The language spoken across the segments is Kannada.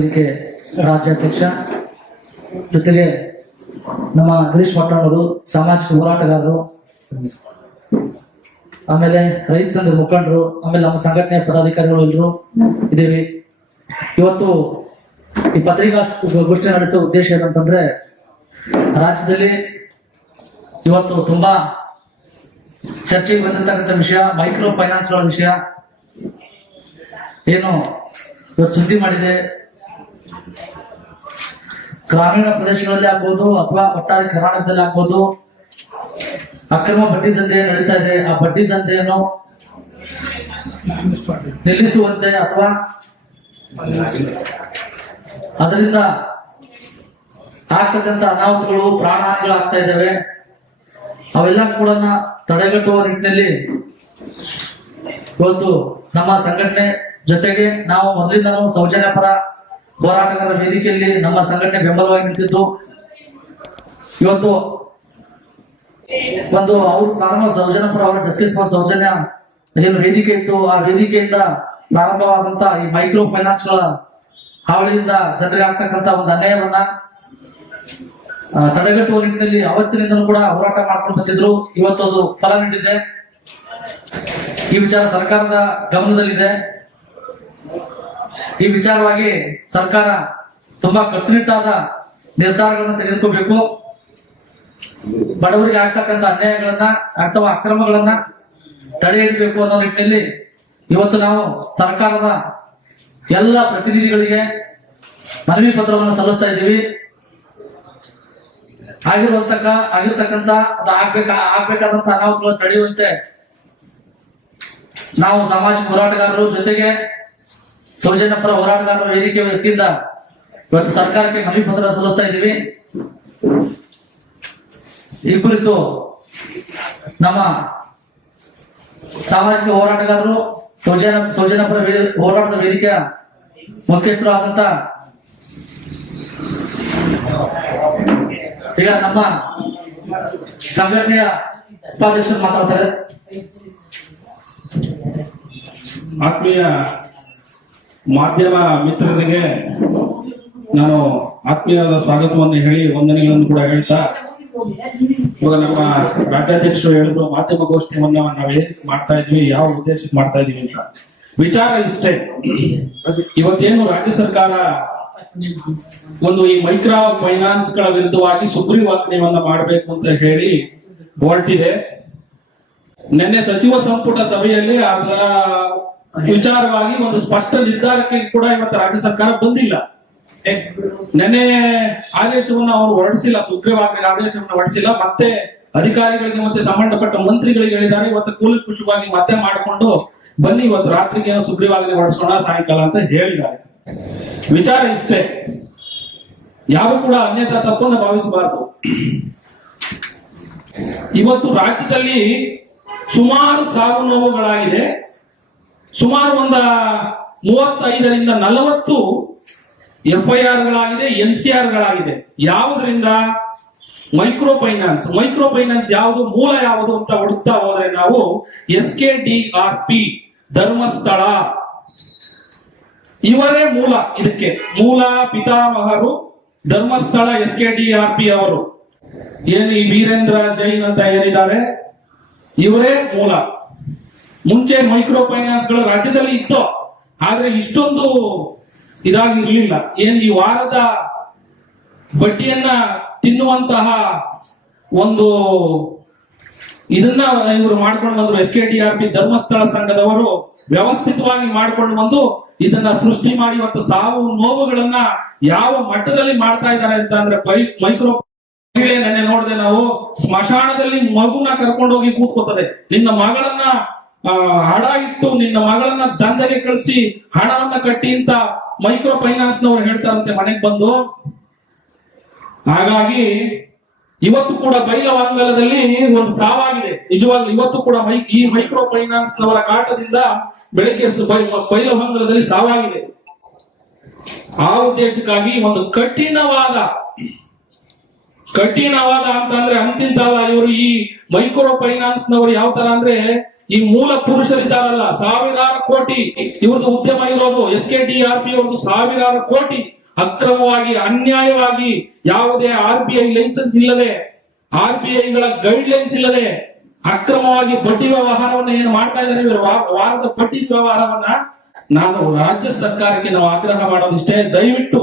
ಇದಕ್ಕೆ ರಾಜ್ಯಾಧ್ಯಕ್ಷ ಜೊತೆಗೆ ನಮ್ಮ ಗಿರೀಶ್ ಮಟ್ಟಣ್ಣವರು ಸಾಮಾಜಿಕ ಹೋರಾಟಗಾರರು, ಆಮೇಲೆ ರೈತ ಸಂಘದ ಮುಖಂಡರು, ಆಮೇಲೆ ನಮ್ಮ ಸಂಘಟನೆಯ ಪದಾಧಿಕಾರಿಗಳು ಎಲ್ಲರೂ ಇದ್ದೀವಿ. ಇವತ್ತು ಈ ಪತ್ರಿಕಾಗೋಷ್ಠಿ ನಡೆಸುವ ಉದ್ದೇಶ ಏನಂತಂದ್ರೆ, ರಾಜ್ಯದಲ್ಲಿ ಇವತ್ತು ತುಂಬಾ ಚರ್ಚೆಗೆ ಬಂದಿರ್ತಕ್ಕಂಥ ವಿಷಯ ಮೈಕ್ರೋ ಫೈನಾನ್ಸ್ಗಳ ವಿಷಯ ಏನು ಇವತ್ತು ಸುದ್ದಿ ಮಾಡಿದೆ. ಗ್ರಾಮೀಣ ಪ್ರದೇಶಗಳಲ್ಲಿ ಆಗ್ಬೋದು ಅಥವಾ ಒಟ್ಟಾರೆ ಕರ್ನಾಟಕದಲ್ಲಿ ಆಗ್ಬೋದು ಅಕ್ರಮ ಬಡ್ಡಿ ದಂಧೆ ನಡೀತಾ ಇದೆ. ಆ ಬಡ್ಡಿ ದಂಧೆಯನ್ನು ನಿಲ್ಲಿಸುವಂತೆ ಅಥವಾ ಅದರಿಂದ ಆಗ್ತಕ್ಕಂಥ ಅನಾಹುತಗಳು, ಪ್ರಾಣಹಾನಿಗಳಾಗ್ತಾ ಇದ್ದಾವೆ, ಅವೆಲ್ಲ ಕೂಡ ತಡೆಗಟ್ಟುವ ನಿಟ್ಟಿನಲ್ಲಿ ಇವತ್ತು ನಮ್ಮ ಸಂಘಟನೆ ಜೊತೆಗೆ ನಾವು ಮೊದಲಿಂದ ಸೌಜನ್ಯ ಪರ ಹೋರಾಟಗಾರರ ವೇದಿಕೆಯಲ್ಲಿ ನಮ್ಮ ಸಂಘಟನೆ ಬೆಂಬಲವಾಗಿ ನಿಂತಿದ್ದು, ಇವತ್ತು ಒಂದು ಅವ್ರ ಪ್ರಾರಂಭ ಸೌಜನ್ಯ ಪರ ಅವರ ಜಸ್ಟಿಸ್ ಫಾರ್ ಸೌಜನ್ಯ ಏನು ವೇದಿಕೆ ಇತ್ತು, ಆ ವೇದಿಕೆಯಿಂದ ಪ್ರಾರಂಭವಾದಂತ ಈ ಮೈಕ್ರೋ ಫೈನಾನ್ಸ್ ಗಳ ಹಾವಳಿಯಿಂದ ಜನರಿಗೆ ಆಗ್ತಕ್ಕಂತ ಒಂದು ಅನ್ಯಾಯವನ್ನ ತಡೆಗಟ್ಟುವ ನಿಟ್ಟಿನಲ್ಲಿ ಅವತ್ತಿನಿಂದಲೂ ಕೂಡ ಹೋರಾಟ ಮಾಡ್ಕೊಂಡು ಬಂದಿದ್ರು. ಇವತ್ತು ಅದು ಫಲ ನೀಡಿದೆ. ಈ ವಿಚಾರ ಸರ್ಕಾರದ ಗಮನದಲ್ಲಿದೆ. ಈ ವಿಚಾರವಾಗಿ ಸರ್ಕಾರ ತುಂಬಾ ಕಟ್ಟುನಿಟ್ಟಾದ ನಿರ್ಧಾರಗಳನ್ನ ತೆಗೆದುಕೋಬೇಕು. ಬಡವರಿಗೆ ಆಗ್ತಕ್ಕಂಥ ಅನ್ಯಾಯಗಳನ್ನ ಅಥವಾ ಅಕ್ರಮಗಳನ್ನ ತಡೆ ಹಿಡಿಬೇಕು ಅನ್ನೋ ನಿಟ್ಟಿನಲ್ಲಿ ಇವತ್ತು ನಾವು ಸರ್ಕಾರದ ಎಲ್ಲ ಪ್ರತಿನಿಧಿಗಳಿಗೆ ಮನವಿ ಪತ್ರವನ್ನು ಸಲ್ಲಿಸ್ತಾ ಇದ್ದೀವಿ. ಆಗಿರ್ತಕ್ಕಂಥ ಆಗ್ಬೇಕಾದಂತ ಅನಾಹುತಗಳನ್ನು ತಡೆಯುವಂತೆ ನಾವು ಸಾಮಾಜಿಕ ಹೋರಾಟಗಾರರು ಜೊತೆಗೆ ಸೌಜನ್ಯ ಪರ ಹೋರಾಟಗಾರರ ವೇದಿಕೆ ವತಿಯಿಂದ ಇವತ್ತು ಸರ್ಕಾರಕ್ಕೆ ಮನವಿ ಪತ್ರ ಸಲ್ಲಿಸ್ತಾ ಇದ್ದೀವಿ. ಈ ಕುರಿತು ನಮ್ಮ ಸಾಮಾಜಿಕ ಹೋರಾಟಗಾರರು ಸೌಜನ್ಯ ಪರ ಹೋರಾಟದ ವೇದಿಕೆಯ ಮುಖ್ಯಸ್ಥರು ಆದಂತ ಈಗ ನಮ್ಮ ಸಂಘಟನೆಯ ಉಪಾಧ್ಯಕ್ಷರು ಮಾತಾಡ್ತಾರೆ. ಆತ್ಮೀಯ ಮಾಧ್ಯಮ ಮಿತ್ರರಿಗೆ ನಾನು ಆತ್ಮೀಯವಾದ ಸ್ವಾಗತವನ್ನು ಹೇಳಿ ವಂದನೆಗಳನ್ನು ಕೂಡ ಹೇಳ್ತಾ, ಇವಾಗ ನಮ್ಮ ರಾಜ್ಯಾಧ್ಯಕ್ಷರು ಹೇಳಿದ್ರು ಮಾಧ್ಯಮಗೋಷ್ಠಿಯನ್ನ ನಾವೇನ್ ಮಾಡ್ತಾ ಇದ್ವಿ, ಯಾವ ಉದ್ದೇಶಕ್ಕೆ ಮಾಡ್ತಾ ಇದೀವಿ ಅಂತ. ವಿಚಾರ ಇಷ್ಟೇ, ಇವತ್ತೇನು ರಾಜ್ಯ ಸರ್ಕಾರ ಒಂದು ಈ ಮೈಕ್ರೋ ಫೈನಾನ್ಸ್ ಗಳ ವಿರುದ್ಧವಾಗಿ ಸುಗ್ರೀವಾಜ್ಞೆಯನ್ನ ಮಾಡಬೇಕು ಅಂತ ಹೇಳಿ ಹೊರಟಿದೆ. ನಿನ್ನೆ ಸಚಿವ ಸಂಪುಟ ಸಭೆಯಲ್ಲಿ ಅದರ ವಿಚಾರವಾಗಿ ಒಂದು ಸ್ಪಷ್ಟ ನಿರ್ಧಾರಕ್ಕೆ ಕೂಡ ಇವತ್ತು ರಾಜ್ಯ ಸರ್ಕಾರ ಬಂದಿಲ್ಲ. ನಿನ್ನೆ ಆದೇಶವನ್ನು ಅವರು ಹೊರಡಿಸಿಲ್ಲ, ಸುಗ್ರೀವಾಜ್ಞೆ ಆದೇಶವನ್ನು ಹೊರಡಿಸಿಲ್ಲ. ಮತ್ತೆ ಅಧಿಕಾರಿಗಳಿಗೆ ಮತ್ತೆ ಸಂಬಂಧಪಟ್ಟ ಮಂತ್ರಿಗಳಿಗೆ ಹೇಳಿದ್ದಾರೆ, ಇವತ್ತು ಕೂಲಂಕುಷವಾಗಿ ಮತ್ತೆ ಮಾಡಿಕೊಂಡು ಬನ್ನಿ ಇವತ್ತು ರಾತ್ರಿಗೆ ಏನೋ ಸುಗ್ರೀವಾಜ್ಞೆ ಹೊರಡಿಸೋಣ ಸಾಯಂಕಾಲ ಅಂತ ಹೇಳಿದ್ದಾರೆ. ವಿಚಾರ ಇಷ್ಟೇ, ಯಾರು ಕೂಡ ಅನ್ಯತಾ ತಪ್ಪನ್ನು ಭಾವಿಸಬಾರದು. ಇವತ್ತು ರಾಜ್ಯದಲ್ಲಿ ಸುಮಾರು ಸಾವು ನೋವುಗಳಾಗಿದೆ. ಸುಮಾರು 35ರಿಂದ 40 FIR ಗಳಾಗಿದೆ, NCR ಗಳಾಗಿದೆ. ಯಾವುದರಿಂದ? ಮೈಕ್ರೋ ಫೈನಾನ್ಸ್ ಯಾವುದು, ಮೂಲ ಯಾವುದು ಅಂತ ಹುಡುಕ್ತಾ ಹೋದ್ರೆ ನಾವು SKDRP ಧರ್ಮಸ್ಥಳ ಇವರೇ ಮೂಲ. ಇದಕ್ಕೆ ಮೂಲ ಪಿತಾಮಹರು ಧರ್ಮಸ್ಥಳ SKDRP ಅವರು. ಏನು ಈ ವೀರೇಂದ್ರ ಜೈನ್ ಅಂತ ಏನಿದ್ದಾರೆ ಇವರೇ ಮೂಲ. ಮುಂಚೆ ಮೈಕ್ರೋ ಫೈನಾನ್ಸ್ ಗಳು ರಾಜ್ಯದಲ್ಲಿ ಇತ್ತು, ಆದ್ರೆ ಇಷ್ಟೊಂದು ಇದಾಗಿರ್ಲಿಲ್ಲ. ಏನು ಈ ವಾರದ ಬಡ್ಡಿಯನ್ನ ತಿನ್ನುವಂತಹ ಒಂದು ಇದನ್ನ ಇವರು ಮಾಡ್ಕೊಂಡು ಬಂದ್ರು. SKDRP ಧರ್ಮಸ್ಥಳ ಸಂಘದವರು ವ್ಯವಸ್ಥಿತವಾಗಿ ಮಾಡ್ಕೊಂಡು ಬಂದು ಇದನ್ನ ಸೃಷ್ಟಿ ಮಾಡಿ ಇವತ್ತು ಸಾವು ನೋವುಗಳನ್ನ ಯಾವ ಮಟ್ಟದಲ್ಲಿ ಮಾಡ್ತಾ ಇದ್ದಾರೆ ಅಂತ ಅಂದ್ರೆ, ಮೈಕ್ರೋ ಮಹಿಳೆ ನೆನ್ನೆ ನೋಡಿದೆ ನಾವು, ಸ್ಮಶಾನದಲ್ಲಿ ಮಗುನ ಕರ್ಕೊಂಡು ಹೋಗಿ ಕೂತ್ಕೋತದೆ. ನಿನ್ನ ಮಗಳನ್ನ ಹಣ ಇಟ್ಟು ನಿನ್ನ ಮಗಳನ್ನ ದಂಧೆಗೆ ಕಳಿಸಿ ಹಣವನ್ನ ಕಟ್ಟಿ ಅಂತ ಮೈಕ್ರೋ ಫೈನಾನ್ಸ್ ನವರು ಹೇಳ್ತಾರಂತೆ ಮನೆಗೆ ಬಂದು. ಹಾಗಾಗಿ ಇವತ್ತು ಕೂಡ ಬೈಲಹೊಂಗಲದಲ್ಲಿ ಒಂದು ಸಾವಾಗಿದೆ. ನಿಜವಾಗ್ಲೂ ಇವತ್ತು ಕೂಡ ಈ ಮೈಕ್ರೋ ಫೈನಾನ್ಸ್ ನವರ ಕಾಟದಿಂದ ಬೆಳಗ್ಗೆ ಬೈಲಹೊಂಗಲದಲ್ಲಿ ಸಾವಾಗಿದೆ. ಆ ಉದ್ದೇಶಕ್ಕಾಗಿ ಒಂದು ಕಠಿಣವಾದ ಅಂತಂದ್ರೆ ಅಂತಿಂತಲ್ಲ. ಇವರು ಈ ಮೈಕ್ರೋ ಫೈನಾನ್ಸ್ ನವರು ಯಾವ ತರ ಅಂದ್ರೆ ಈ ಮೂಲ ಪುರುಷರಿದ್ದಾರಲ್ಲ, ಸಾವಿರಾರು ಕೋಟಿ ಇವ್ರದ್ದು ಉದ್ಯಮ ಇರೋದು. SKDRP ಅವ್ರದ್ದು ಸಾವಿರಾರು ಕೋಟಿ ಅಕ್ರಮವಾಗಿ, ಅನ್ಯಾಯವಾಗಿ, ಯಾವುದೇ RBI ಲೈಸೆನ್ಸ್ ಇಲ್ಲದೆ, RBIಗಳ ಗೈಡ್ ಲೈನ್ಸ್ ಇಲ್ಲದೆ ಅಕ್ರಮವಾಗಿ ಬಡ್ಡಿ ವ್ಯವಹಾರವನ್ನ ಏನು ಮಾಡ್ತಾ ಇದ್ದಾರೆ ಇವರು, ವಾರದ ಬಡ್ಡಿ ವ್ಯವಹಾರವನ್ನ. ನಾನು ರಾಜ್ಯ ಸರ್ಕಾರಕ್ಕೆ ನಾವು ಆಗ್ರಹ ಮಾಡೋದಿಷ್ಟೇ, ದಯವಿಟ್ಟು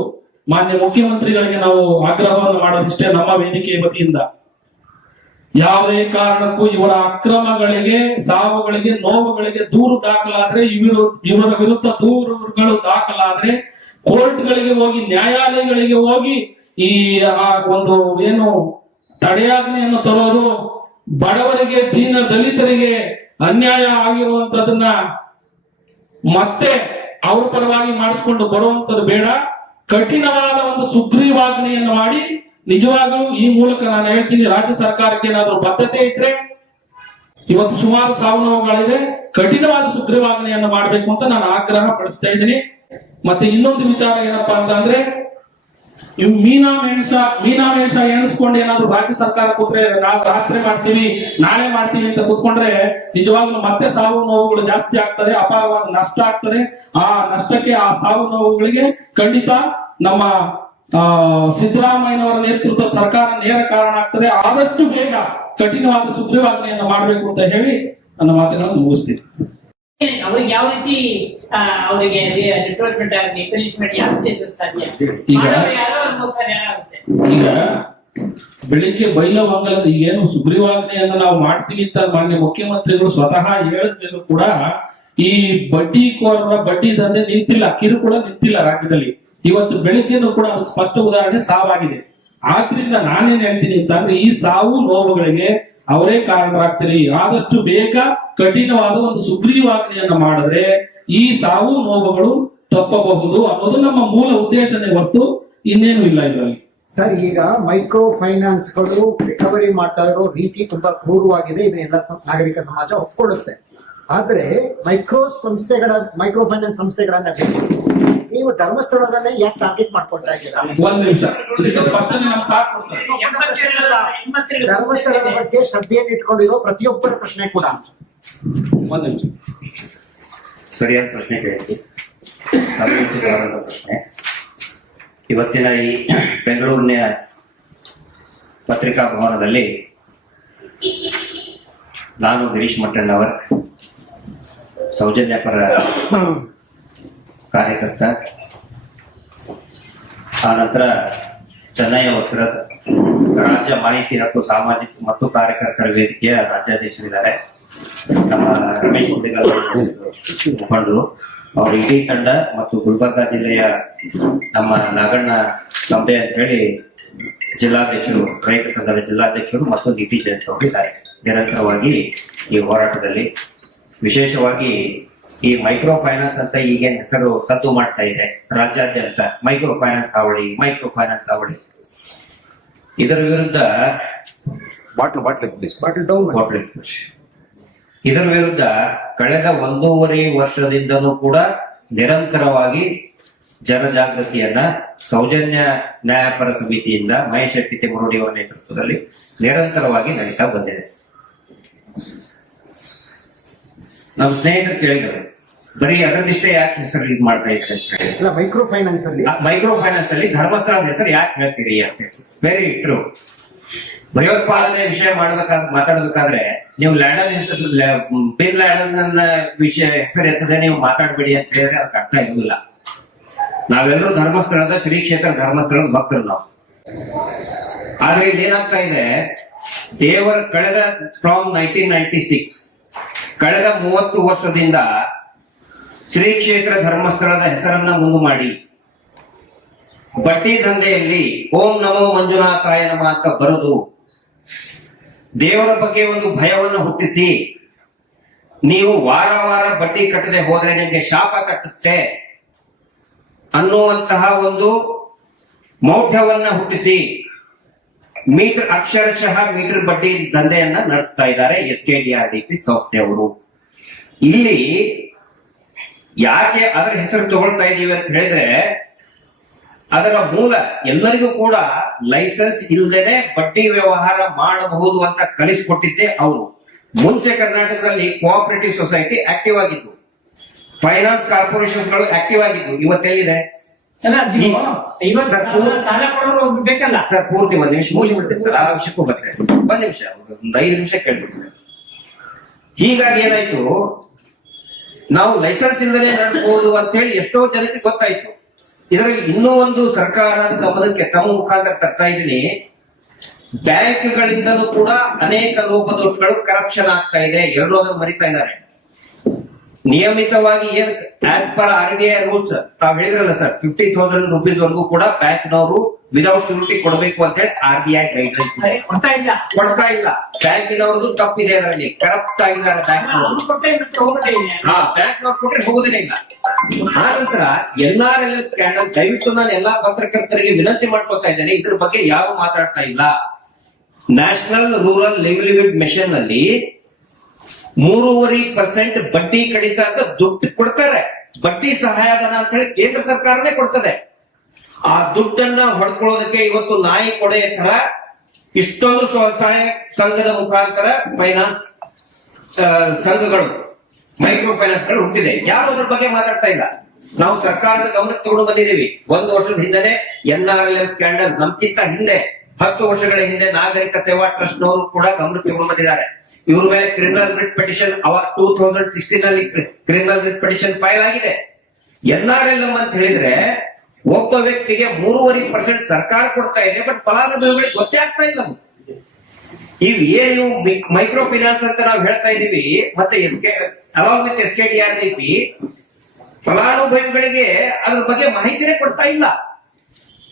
ಮಾನ್ಯ ಮುಖ್ಯಮಂತ್ರಿಗಳಿಗೆ ನಾವು ಆಗ್ರಹವನ್ನು ಮಾಡೋದಿಷ್ಟೇ, ನಮ್ಮ ವೇದಿಕೆಯ ವತಿಯಿಂದ ಯಾವುದೇ ಕಾರಣಕ್ಕೂ ಇವರ ಅಕ್ರಮಗಳಿಗೆ, ಸಾವುಗಳಿಗೆ, ನೋವುಗಳಿಗೆ ದೂರು ದಾಖಲಾದ್ರೆ, ಇವರ ವಿರುದ್ಧ ದೂರುಗಳು ದಾಖಲಾದ್ರೆ ಕೋರ್ಟ್ಗಳಿಗೆ ಹೋಗಿ, ನ್ಯಾಯಾಲಯಗಳಿಗೆ ಹೋಗಿ ಈ ಒಂದು ಏನು ತಡೆಯಾಜ್ಞೆಯನ್ನು ತರೋದು, ಬಡವರಿಗೆ, ದೀನ ದಲಿತರಿಗೆ ಅನ್ಯಾಯ ಆಗಿರುವಂತದನ್ನ ಮತ್ತೆ ಅವ್ರ ಪರವಾಗಿ ಮಾಡಿಸ್ಕೊಂಡು ಬರುವಂತದ್ದು ಬೇಡ. ಕಠಿಣವಾದ ಒಂದು ಸುಗ್ರೀವಾಜ್ಞೆಯನ್ನು ಮಾಡಿ, ನಿಜವಾಗ್ಲೂ ಈ ಮೂಲಕ ನಾನು ಹೇಳ್ತೀನಿ, ರಾಜ್ಯ ಸರ್ಕಾರಕ್ಕೆ ಏನಾದ್ರೂ ಬದ್ಧತೆ ಇದ್ರೆ, ಇವತ್ತು ಸುಮಾರು ಸಾವು ನೋವುಗಳಿದೆ, ಕಠಿಣವಾದ ಸುಗ್ರೀವಾಜ್ಞೆಯನ್ನು ಮಾಡಬೇಕು ಅಂತ ನಾನು ಆಗ್ರಹ ಪಡಿಸ್ತಾ ಇದ್ದೀನಿ. ಮತ್ತೆ ಇನ್ನೊಂದು ವಿಚಾರ ಏನಪ್ಪಾ ಅಂತಂದ್ರೆ, ಇವು ಮೀನಾ ಮೇಷ ಎಣಿಸ್ಕೊಂಡು ಏನಾದ್ರು ರಾಜ್ಯ ಸರ್ಕಾರ ಕೂತ್ರೆ, ನಾವು ರಾತ್ರಿ ಮಾಡ್ತೀವಿ, ನಾಳೆ ಮಾಡ್ತೀವಿ ಅಂತ ಕೂತ್ಕೊಂಡ್ರೆ ನಿಜವಾಗ್ಲೂ ಮತ್ತೆ ಸಾವು ನೋವುಗಳು ಜಾಸ್ತಿ ಆಗ್ತದೆ, ಅಪಾರವಾದ ನಷ್ಟ ಆಗ್ತದೆ. ಆ ನಷ್ಟಕ್ಕೆ, ಆ ಸಾವು ನೋವುಗಳಿಗೆ ಖಂಡಿತ ನಮ್ಮ ಸಿದ್ದರಾಮಯ್ಯನವರ ನೇತೃತ್ವ ಸರ್ಕಾರ ನೇರ ಕಾರಣ ಆಗ್ತದೆ. ಆದಷ್ಟು ಬೇಗ ಕಠಿಣವಾದ ಸುಗ್ರೀವಾಜ್ಞೆಯನ್ನು ಮಾಡಬೇಕು ಅಂತ ಹೇಳಿ ನನ್ನ ಮಾತುಗಳನ್ನು ಮುಗಿಸ್ತೀನಿ. ಅವ್ರಿಗೆ ಯಾವ ರೀತಿ ಅವರಿಗೆ ರಿಕ್ರೂಟ್ಮೆಂಟ್ ಆಗಲಿ, ಪನಿಷ್ಮೆಂಟ್ ಯಾವ ಸಿಗುತ್ತೆ ಸಾಧ್ಯ? ಈಗ ಬೆಳಿಗ್ಗೆ ಬೈಲವಂಗಲ ಏನು ಸುಗ್ರೀವಾಜ್ಞೆಯನ್ನು ನಾವು ಮಾಡ್ತೀವಿ ಅಂತ ಮಾನ್ಯ ಮುಖ್ಯಮಂತ್ರಿಗಳು ಸ್ವತಃ ಹೇಳಿದ್ಮೇಲೂ ಕೂಡ ಈ ಬಡ್ಡಿಕೋರರ ಬಡ್ಡಿ ದಂಧೆ ನಿಂತಿಲ್ಲ, ಕಿರುಕುಳ ನಿಂತಿಲ್ಲ ರಾಜ್ಯದಲ್ಲಿ. ಇವತ್ತು ಬೆಳಿಗ್ಗೆನೂ ಕೂಡ ಅದು ಸ್ಪಷ್ಟ ಉದಾಹರಣೆ ಸಾವಾಗಿದೆ. ಆದ್ರಿಂದ ನಾನೇನ್ ಹೇಳ್ತೀನಿ ಅಂತಂದ್ರೆ, ಈ ಸಾವು ನೋವುಗಳಿಗೆ ಅವರೇ ಕಾರಣರಾಗ್ತೀರಿ. ಆದಷ್ಟು ಬೇಗ ಕಠಿಣವಾದ ಒಂದು ಸುಗ್ರೀವಾಜ್ಞೆಯನ್ನು ಮಾಡಿದ್ರೆ ಈ ಸಾವು ನೋವುಗಳು ತಪ್ಪಬಹುದು ಅನ್ನೋದು ನಮ್ಮ ಮೂಲ ಉದ್ದೇಶನೇ ಹೊರತು ಇನ್ನೇನು ಇಲ್ಲ ಇದರಲ್ಲಿ. ಸರ್, ಈಗ ಮೈಕ್ರೋ ಫೈನಾನ್ಸ್ ಗಳು ರಿಕವರಿ ಮಾಡ್ತಾ ಇರೋ ರೀತಿ ತುಂಬಾ ಕ್ರೂರವಾಗಿದೆ, ಇದನ್ನೆಲ್ಲ ನಾಗರಿಕ ಸಮಾಜ ಒಪ್ಕೊಳ್ಳುತ್ತೆ. ಆದ್ರೆ ಮೈಕ್ರೋ ಫೈನಾನ್ಸ್ ಸಂಸ್ಥೆಗಳನ್ನ ನೀವು ಧರ್ಮಸ್ಥಳದನ್ನೇ ಯಾಕೆ ಟಾರ್ಗೆಟ್ ಮಾಡ್ಕೊಳ್ತಾ ಇದ್ದೀರಾ? ಒಂದ್ ನಿಮಿಷ, ಇದಕ್ಕೆ ಸ್ಪಷ್ಟನೆ ನಮ್ಗೆ ಸಾಕು. ಧರ್ಮಸ್ಥಳದ ಬಗ್ಗೆ ಶ್ರದ್ಧೆಯನ್ನು ಇಟ್ಕೊಂಡಿರೋ ಪ್ರತಿಯೊಬ್ಬರ ಪ್ರಶ್ನೆ ಕೂಡ ಒಂದ್ ನಿಮಿಷ. ಸರಿಯಾದ ಪ್ರಶ್ನೆ ಕೇಳಿದ್ದು, ಸಮಯೋಚಿತವಾದ ಪ್ರಶ್ನೆ. ಇವತ್ತಿನ ಈ ಬೆಂಗಳೂರಿನ ಪತ್ರಿಕಾ ಭವನದಲ್ಲಿ ನಾನು ಗಿರೀಶ್ ಮಟ್ಟಣ್ಣವರ್, ಸೌಜನ್ಯಪರ ಕಾರ್ಯಕರ್ತ, ಆನಂತರ ಚೆನ್ನಯ್ಯ ವಸ್ತ್ರ ರಾಜ್ಯ ಮಾಹಿತಿ ಹಕ್ಕು ಸಾಮಾಜಿಕ ಮತ್ತು ಕಾರ್ಯಕರ್ತರ ವೇದಿಕೆಯ ರಾಜ್ಯಾಧ್ಯಕ್ಷರಿದ್ದಾರೆ, ನಮ್ಮ ರಮೇಶ್ ಹುಡಿಗಲ್ ಮುಖಂಡರು, ಅವ್ರ ಇಡೀ ತಂಡ, ಮತ್ತು ಗುಲ್ಬರ್ಗಾ ಜಿಲ್ಲೆಯ ನಮ್ಮ ನಾಗಣ್ಣ ತಂಬೆ ಅಂತ ಹೇಳಿ ಜಿಲ್ಲಾಧ್ಯಕ್ಷರು, ರೈತ ಸಂಘದ ಜಿಲ್ಲಾಧ್ಯಕ್ಷರು ಮತ್ತು ನಿತಿ ಜಯಂತ್ ಅವರಿದ್ದಾರೆ. ನಿರಂತರವಾಗಿ ಈ ಹೋರಾಟದಲ್ಲಿ, ವಿಶೇಷವಾಗಿ ಈ ಮೈಕ್ರೋ ಫೈನಾನ್ಸ್ ಅಂತ ಈಗೇನು ಹೆಸರು ಸದ್ದು ಮಾಡ್ತಾ ಇದೆ ರಾಜ್ಯಾದ್ಯಂತ, ಮೈಕ್ರೋ ಫೈನಾನ್ಸ್ ಹಾವಳಿ, ಇದರ ವಿರುದ್ಧ ಇದರ ವಿರುದ್ಧ ಕಳೆದ 1.5 ವರ್ಷದಿಂದನೂ ಕೂಡ ನಿರಂತರವಾಗಿ ಜನಜಾಗೃತಿಯನ್ನ ಸೌಜನ್ಯ ನ್ಯಾಯಪರ ಸಮಿತಿಯಿಂದ ಮಹೇಶ್ ಶೆಟ್ಟಿ ತಿಮರೋಡಿ ಅವರ ನೇತೃತ್ವದಲ್ಲಿ ನಿರಂತರವಾಗಿ ನಡೀತಾ ಬಂದಿದೆ. ನಮ್ಮ ಸ್ನೇಹಿತರು ಕೇಳಿದರು, ಬರೀ ಅದರದಿಷ್ಟೇ ಯಾಕೆ ಹೆಸರು ಇದು ಮಾಡ್ತಾ ಇದ್ದಾರೆ ಅಂತ ಹೇಳಿ. ಮೈಕ್ರೋ ಫೈನಾನ್ಸ್ ಅಲ್ಲಿ ಧರ್ಮಸ್ಥಳದ ಹೆಸರು ಯಾಕೆ ಹೇಳ್ತೀರಿ ಅಂತ ಹೇಳಿ. Very true. ಭಯೋತ್ಪಾದನೆ ವಿಷಯ ಮಾತಾಡ್ಬೇಕಾದ್ರೆ ನೀವು ಬಿನ್ ಲ್ಯಾಡನ್ ವಿಷಯ ಹೆಸರು ಎತ್ತದೆ ನೀವು ಮಾತಾಡ್ಬೇಡಿ ಅಂತ ಹೇಳಿದ್ರೆ ಅದಕ್ಕೆ ಅರ್ಥ ಇರುವುದಿಲ್ಲ. ನಾವೆಲ್ಲರೂ ಧರ್ಮಸ್ಥಳದ ಶ್ರೀ ಕ್ಷೇತ್ರ ಧರ್ಮಸ್ಥಳದ ಭಕ್ತರು ನಾವು. ಆದ್ರೆ ಇಲ್ಲಿ ಏನಾಗ್ತಾ ಇದೆ, ದೇವರ ಕಳೆದ ಫ್ರಾಮ್ 1996 ಕಳೆದ 30 ವರ್ಷದಿಂದ ಶ್ರೀ ಕ್ಷೇತ್ರ ಧರ್ಮಸ್ಥಳದ ಹೆಸರನ್ನ ಮುಂದು ಮಾಡಿ ಬಡ್ಡಿ ದಂಧೆಯಲ್ಲಿ ಓಂ ನಮೋ ಮಂಜುನಾಥಾಯ ನಮಃ ಅಂತ ಬರೆದು ದೇವರ ಬಗ್ಗೆ ಒಂದು ಭಯವನ್ನು ಹುಟ್ಟಿಸಿ, ನೀವು ವಾರ ಬಡ್ಡಿ ಕಟ್ಟದೆ ಹೋದ್ರೆ ನಿಮಗೆ ಶಾಪ ಕಟ್ಟುತ್ತೆ ಅನ್ನುವಂತಹ ಒಂದು ಮೌಢ್ಯವನ್ನ ಹುಟ್ಟಿಸಿ ಅಕ್ಷರಶಃ ಮೀಟರ್ ಬಡ್ಡಿ ದಂಧೆಯನ್ನ ನಡೆಸ್ತಾ ಇದ್ದಾರೆ SKDRDP ಸಂಸ್ಥೆಯವರು. ಇಲ್ಲಿ ಯಾಕೆ ಅದರ ಹೆಸರು ತಗೊಳ್ತಾ ಇದೀವಿ ಅಂತ ಹೇಳಿದ್ರೆ, ಅದರ ಮೂಲ ಎಲ್ಲರಿಗೂ ಕೂಡ ಲೈಸೆನ್ಸ್ ಇಲ್ಲದೇನೆ ಬಡ್ಡಿ ವ್ಯವಹಾರ ಮಾಡಬಹುದು ಅಂತ ಕಲಿಸ್ಕೊಟ್ಟಿದ್ದೆ ಅವರು. ಮುಂಚೆ ಕರ್ನಾಟಕದಲ್ಲಿ ಕೋಆಪರೇಟಿವ್ ಸೊಸೈಟಿ ಆಕ್ಟಿವ್ ಆಗಿತ್ತು, ಫೈನಾನ್ಸ್ ಕಾರ್ಪೊರೇಷನ್ಸ್ ಗಳು ಆಕ್ಟಿವ್ ಆಗಿದ್ದು. ಇವತ್ತೆಲ್ಲಿದೆ ಅಲ್ಲ, ನೀವು ಇವತ್ತು ಸರ್, ಸಾಲ ಕೊಡೋರು ಒಬ್ರು ಬೇಕಲ್ಲ. ಸರ್? ಪೂರ್ತಿ ಒಂದ್ ನಿಮಿಷ ಮುಗಿಸ್ಬಿಡ್ತೀನಿ ಸರ್, ಆ ವಿಷಯಕ್ಕೂ ಬರ್ತೇನೆ. ಒಂದ್ ನಿಮಿಷ, ಒಂದ್ 5 ನಿಮಿಷ ಕೇಳ್ಬಿಡಿ ಸರ್. ಹೀಗಾಗಿ ಏನಾಯ್ತು, ನಾವು ಲೈಸೆನ್ಸ್ ಇಲ್ಲದೆ ನಡೆಸಬಹುದು ಅಂತ ಹೇಳಿ ಎಷ್ಟೋ ಜನಕ್ಕೆ ಗೊತ್ತಾಯ್ತು. ಇದರಲ್ಲಿ ಇನ್ನೂ ಒಂದು ಸರ್ಕಾರದ ಗಮನಕ್ಕೆ ತಮ್ಮ ಮುಖಾಂತರ ತರ್ತಾ ಇದ್ದೀನಿ. ಬ್ಯಾಂಕ್ಗಳಿಂದಲೂ ಕೂಡ ಅನೇಕ ಲೋಪದೋಷಗಳು, ಕರಪ್ಷನ್ ಆಗ್ತಾ ಇದೆ. ಎಲ್ಲರೂ ಅದನ್ನು ಮರಿತಾ ಇದ್ದಾರೆ. ನಿಯಮಿತವಾಗಿ ಏನ್ ಆಸ್ ಪರ್ RBI ರೂಲ್ಸ್ ತಾವ್ ಹೇಳಿದ್ರಲ್ಲ ಸರ್, 50,000 rupees ವರೆಗೂ ಕೂಡ ಬ್ಯಾಂಕ್ನವರು ವಿದೌಟ್ ಶ್ಯೂರಿಟಿ ಕೊಡಬೇಕು ಅಂತ ಹೇಳಿ RBI ಗೈಡ್ಲೈನ್ಸ್ ಕೊಡ್ತಾ ಇಲ್ಲ. ಕೊಡ್ತಾ ಇಲ್ಲ. ಬ್ಯಾಂಕಿನವ್ರದ್ದು ತಪ್ಪಿದೆ, ಅದರಲ್ಲಿ ಕರಪ್ಟ್ ಆಗಿದ್ದಾರೆ ಬ್ಯಾಂಕ್ನವರು. ಅವ್ರು ಕೊಟ್ಟೆ ಮತ್ತೆ ಹೋಗೋದೇ ಇಲ್ಲ. ಹಾ, ಬ್ಯಾಂಕ್ನವ್ರು ಕೊಟ್ಟರೆ ಹೋಗುದೇ ಇಲ್ಲ. ಆ ನಂತರ NRLM ಸ್ಕ್ಯಾಂಡಲ್, ದಯವಿಟ್ಟು ನಾನು ಎಲ್ಲಾ ಪತ್ರಕರ್ತರಿಗೆ ವಿನಂತಿ ಮಾಡ್ಕೊತಾ ಇದ್ದೇನೆ, ಇದ್ರ ಬಗ್ಗೆ ಯಾರು ಮಾತಾಡ್ತಾ ಇಲ್ಲ. ನ್ಯಾಷನಲ್ ರೂರಲ್ ಲಿವ್ಲಿಹುಡ್ ಮಿಷನ್ ನಲ್ಲಿ 3.5% ಬಡ್ಡಿ ಕಡಿತ ಅಂತ ದುಡ್ಡು ಕೊಡ್ತಾರೆ. ಬಡ್ಡಿ ಸಹಾಯಧನ ಅಂತ ಹೇಳಿ ಕೇಂದ್ರ ಸರ್ಕಾರನೇ ಕೊಡ್ತದೆ. ಆ ದುಡ್ಡನ್ನ ಹೊಡ್ಕೊಳ್ಳೋದಕ್ಕೆ ಇವತ್ತು ನಾಯಿ ಕೊಡೆಯ ತರ ಇಷ್ಟೊಂದು ಸ್ವಸಹಾಯ ಸಂಘದ ಮುಖಾಂತರ ಫೈನಾನ್ಸ್ ಸಂಘಗಳು, ಮೈಕ್ರೋ ಫೈನಾನ್ಸ್ ಗಳು ಹುಟ್ಟಿದೆ. ಯಾರು ಅದ್ರ ಬಗ್ಗೆ ಮಾತಾಡ್ತಾ ಇಲ್ಲ. ನಾವು ಸರ್ಕಾರದ ಗಮನಕ್ಕೆ ತಗೊಂಡು ಬಂದಿದ್ದೀವಿ. 1 ವರ್ಷದ ಹಿಂದೆನೆ NRLM ಸ್ಕ್ಯಾಂಡಲ್, ನಮ್ಗಿಂತ ಹಿಂದೆ 10 ವರ್ಷಗಳ ಹಿಂದೆ ನಾಗರಿಕ ಸೇವಾ ಟ್ರಸ್ಟ್ ನವರು ಕೂಡ ಗಮನಕ್ಕೆ ತಗೊಂಡು ಬಂದಿದ್ದಾರೆ. ಇವ್ರ ಮೇಲೆ ಕ್ರಿಮಿನಲ್ ರಿಟ್ ಪಿಟಿಷನ್ 2016 ನಲ್ಲಿ ಕ್ರಿಮಿನಲ್ ರಿಟ್ ಪಿಟಿಷನ್ ಫೈಲ್ ಆಗಿದೆ. NRLM ಅಂತ ಹೇಳಿದ್ರೆ ಒಬ್ಬ ವ್ಯಕ್ತಿಗೆ 3.5% ಸರ್ಕಾರ ಕೊಡ್ತಾ ಇದೆ, ಬಟ್ ಫಲಾನುಭವಿಗಳಿಗೆ ಗೊತ್ತೇ ಆಗ್ತಾ ಇಲ್ಲ. ಇವ್ ಏನ್ ನೀವು ಮೈಕ್ರೋ ಫೈನಾನ್ಸ್ ಅಂತ ನಾವು ಹೇಳ್ತಾ ಇದೀವಿ, ಮತ್ತೆ ಅಲಾಂಗ್ ವಿತ್ SKDRDP ಫಲಾನುಭವಿಗಳಿಗೆ ಅದ್ರ ಬಗ್ಗೆ ಮಾಹಿತಿನೇ ಕೊಡ್ತಾ ಇಲ್ಲ.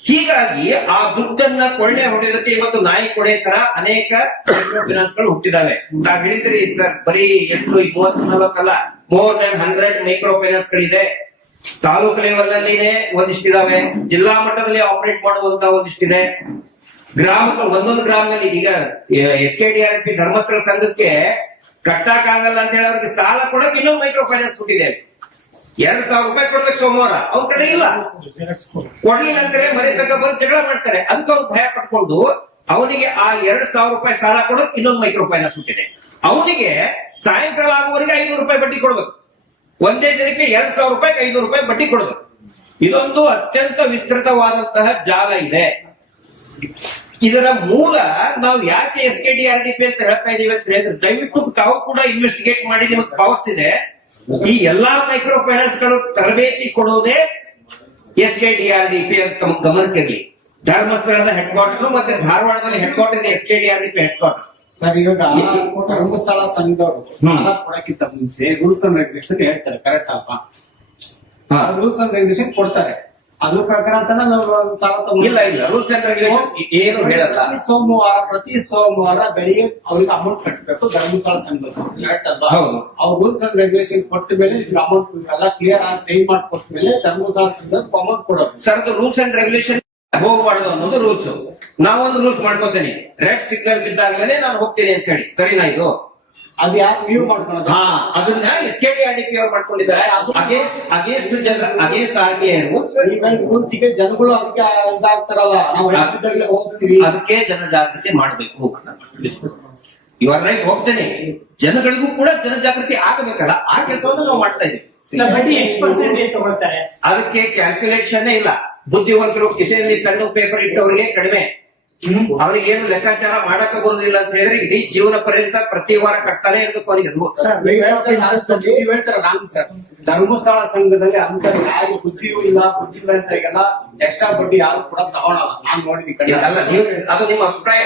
ಹೀಗಾಗಿ ಆ ದುಡ್ಡನ್ನ ಕೊಳ್ಳೆ ಹೊಡೆಯೋದಕ್ಕೆ ಇವತ್ತು ನಾಯಿ ಕೊಡೆ ತರ ಅನೇಕ ಮೈಕ್ರೋ ಫೈನಾನ್ಸ್ ಗಳು ಹುಟ್ಟಿದಾವೆ. ನಾವ್ ಹೇಳಿದ್ರಿ ಸರ್, ಬರೀ ಎಷ್ಟು 34 ಅಲ್ಲ, ಮೋರ್ ದನ್ 100 ಮೈಕ್ರೋ ಫೈನಾನ್ಸ್ ಗಳಿದೆ. ತಾಲೂಕು ಲೆವೆಲ್ ನಲ್ಲಿನೇ ಒಂದಿಷ್ಟಿದಾವೆ, ಜಿಲ್ಲಾ ಮಟ್ಟದಲ್ಲಿ ಆಪರೇಟ್ ಮಾಡುವಂತ ಒಂದಿಷ್ಟಿದೆ, ಗ್ರಾಮಗಳು ಒಂದೊಂದು ಗ್ರಾಮದಲ್ಲಿ. ಈಗ SKDRDP ಧರ್ಮಸ್ಥಳ ಸಂಘಕ್ಕೆ ಕಟ್ಟಕ್ಕಾಗಲ್ಲ ಅಂತ ಹೇಳಿ ಅವ್ರಿಗೆ ಸಾಲ ಕೊಡಕ್ಕೆ ಇನ್ನೊಂದು ಮೈಕ್ರೋ ಫೈನಾನ್ಸ್ ಹುಟ್ಟಿದೆ. 2,000 ರೂಪಾಯಿ ಕೊಡ್ಬೇಕು ಸೋಮವಾರ, ಅವ್ರ ಕಡೆ ಇಲ್ಲ. ಕೊಡ್ಲಿಲ್ಲ ಅಂದ್ರೆ ಮನೆ ತಕ್ಕ ಬಂದು ಜಗಳ ಮಾಡ್ತಾರೆ. ಅದಕ್ಕೆ ಅವ್ರು ಭಯ ಪಟ್ಕೊಂಡು ಅವನಿಗೆ ಆ 2,000 ರೂಪಾಯಿ ಸಾಲ ಕೊಡೋಕೆ ಇನ್ನೊಂದು ಮೈಕ್ರೋ ಫೈನಾನ್ಸ್ ಹುಟ್ಟಿದೆ. ಅವನಿಗೆ ಸಾಯಂಕಾಲ ಆಗುವವರೆಗೆ 500 ರೂಪಾಯಿ ಬಡ್ಡಿ ಕೊಡ್ಬೇಕು. ಒಂದೇ ದಿನಕ್ಕೆ 2,000 ರೂಪಾಯಿ 500 ರೂಪಾಯಿ ಬಡ್ಡಿ ಕೊಡ್ಬೇಕು. ಇದೊಂದು ಅತ್ಯಂತ ವಿಸ್ತೃತವಾದಂತಹ ಜಾಲ ಇದೆ. ಇದರ ಮೂಲ ನಾವು ಯಾಕೆ SKDRDP ಅಂತ ಹೇಳ್ತಾ ಇದೀವಿ ಅಂತ ಹೇಳಿದ್ರೆ, ದಯವಿಟ್ಟು ತಾವು ಕೂಡ ಇನ್ವೆಸ್ಟಿಗೇಟ್ ಮಾಡಿ, ನಿಮಗೆ ಪವರ್ಸ್ ಇದೆ. ಈ ಎಲ್ಲಾ ಮೈಕ್ರೋ ಫೈನಾನ್ಸ್ ಗಳು ತರಬೇತಿ ಕೊಡೋದೇ SKDRDP ಅಂತ ತಮ್ಮ ಗಮನಕ್ಕಿರಲಿ. ಧರ್ಮಸ್ಥಳದ ಹೆಡ್ ಕ್ವಾರ್ಟರ್ ಮತ್ತೆ ಧಾರವಾಡದಲ್ಲಿ head quarter SKDRDP head quarter. Sir, ಇವಾಗ ಧರ್ಮಸ್ಥಳ ಸಂಘದವರು ಸಾಲ ಕೊಡಕ್ಕಿಂತ ಮುಂಚೆ ರೂಲ್ಸ್ ಅಂಡ್ ರೆಗ್ಯುಲೇಷನ್ ಹೇಳ್ತಾರೆ, ಕರೆಕ್ಟ್ ಅಲ್ವಾ? ರೂಲ್ಸ್ ಅಂಡ್ ರೆಗ್ಯುಲೇಷನ್ ಕೊಡ್ತಾರೆ, ಅದ್ರ ಪ್ರಕಾರ ಅಂತಾನೆ ನಾವು ಸಾಲ ತಗೊಂಡು. ಇಲ್ಲ ರೂಲ್ಸ್ ಅಂಡ್ ರೆಗ್ಯುಲೇಷನ್ ಏನು ಹೇಳಲ್ಲ. ಪ್ರತಿ ಸೋಮವಾರ ಬೆಳಿಗ್ಗೆ ಅವ್ರಿಗೆ ಅಮೌಂಟ್ ಕಟ್ಟಬೇಕು ಧರ್ಮಸ್ಥಳ ಸಂಘದವರು, ಕರೆಕ್ಟ್ ಅಲ್ವಾ? ಹೌದು. ಅವ್ರು ರೂಲ್ಸ್ ಅಂಡ್ ರೆಗ್ಯುಲೇಷನ್ ಕೊಟ್ಟ ಮೇಲೆ ಅಮೌಂಟ್ ಎಲ್ಲ ಕ್ಲಿಯರ್ ಆಗಿ ಸೈನ್ ಮಾಡಿ ಕೊಟ್ಟ ಮೇಲೆ ಧರ್ಮಸ್ಥಳ ಸಂಘದವ್ರು ಅಮೌಂಟ್ ಕೊಡೋದು. ಸರ್, ಅದು ರೂಲ್ಸ್ ಅಂಡ್ ರೆಗ್ಯುಲೇಷನ್ ಹೋಗಬಾರ್ದು ಅನ್ನೋದು ರೂಲ್ಸ್. ನಾವೊಂದು ರೂಲ್ಸ್ ಮಾಡ್ಕೋತೇನೆ, ರೆಡ್ ಸಿಗ್ನಲ್ ಬಿದ್ದಾಗಲೇ ನಾನು ಹೋಗ್ತೇನೆ ಅಂತ ಹೇಳಿ. ಸರಿನಾ ಇದು? ಅದು ಯಾರು ನೀವು ಮಾಡ್ಕೊಳ್ಳೋದು? ಹಾ, ಅದನ್ನ SKDRDP ಅವ್ರು ಮಾಡ್ಕೊಂಡಿದ್ದಾರೆ. Against RBI rules. ರೂಲ್ಸ್ಗೆ ಜನಗಳು ಅದಕ್ಕೆ ಇದಾಗ್ತಾರಲ್ಲ, ನಾವು ಹೇಳಿದಾಗಲೇ ಹೋಗ್ತೀವಿ. ಅದಕ್ಕೆ ಜನಜಾಗೃತಿ ಮಾಡಬೇಕು. ಇವರ ರೈಟ್, ಹೋಗ್ತೇನೆ. ಜನಗಳಿಗೂ ಕೂಡ ಜನಜಾಗೃತಿ ಆಗಬೇಕಲ್ಲ, ಆ ಕೆಲಸವನ್ನು ನಾವು ಮಾಡ್ತಾ ಇದೀವಿ. ಬಡ್ಡಿ ಎಷ್ಟು % ತಗೊಳ್ತಾರೆ? ಅದಕ್ಕೆ ಕ್ಯಾಲ್ಕುಲೇಷನ್ ಇಲ್ಲ. ಬುದ್ಧಿವಂತರು ಕಿಸೆಯಲ್ಲಿ ಪೆನ್ನು ಪೇಪರ್ ಇಟ್ಟವರಿಗೆ ಕಡಿಮೆ, ಅವ್ರಿಗೆ ಏನು ಲೆಕ್ಕಾಚಾರ ಮಾಡಕ್ಕೆ ಬರುದಿಲ್ಲ ಅಂತ ಹೇಳಿದ್ರೆ ಇಡೀ ಜೀವನ ಪರ್ಯಂತ ಪ್ರತಿ ವಾರ ಕಟ್ತಾನೆ ಇರ್ಬೇಕು ಅವನಿಗೆ. ನೀವ್ ಹೇಳ್ತಾರ ರಾಂಗ್ ಸರ್. ಧರ್ಮಸ್ಥಳ ಸಂಘದಲ್ಲಿ ಅಂತ ಯಾರು ಬುದ್ಧಿಯೂ ಇಲ್ಲ, ಬುದ್ಧಿಲ್ಲ ಅಂತ ಈಗೆಲ್ಲ ಎಕ್ಸ್ಟ್ರಾ ಬಡ್ಡಿ ಯಾರು ಕೂಡ ತಗೊಳಲ್ಲ. ನಾನ್ ನೋಡಿದೀನಿ. ಅಲ್ಲ, ನೀವು ಅದು ನಿಮ್ಮ ಅಭಿಪ್ರಾಯ.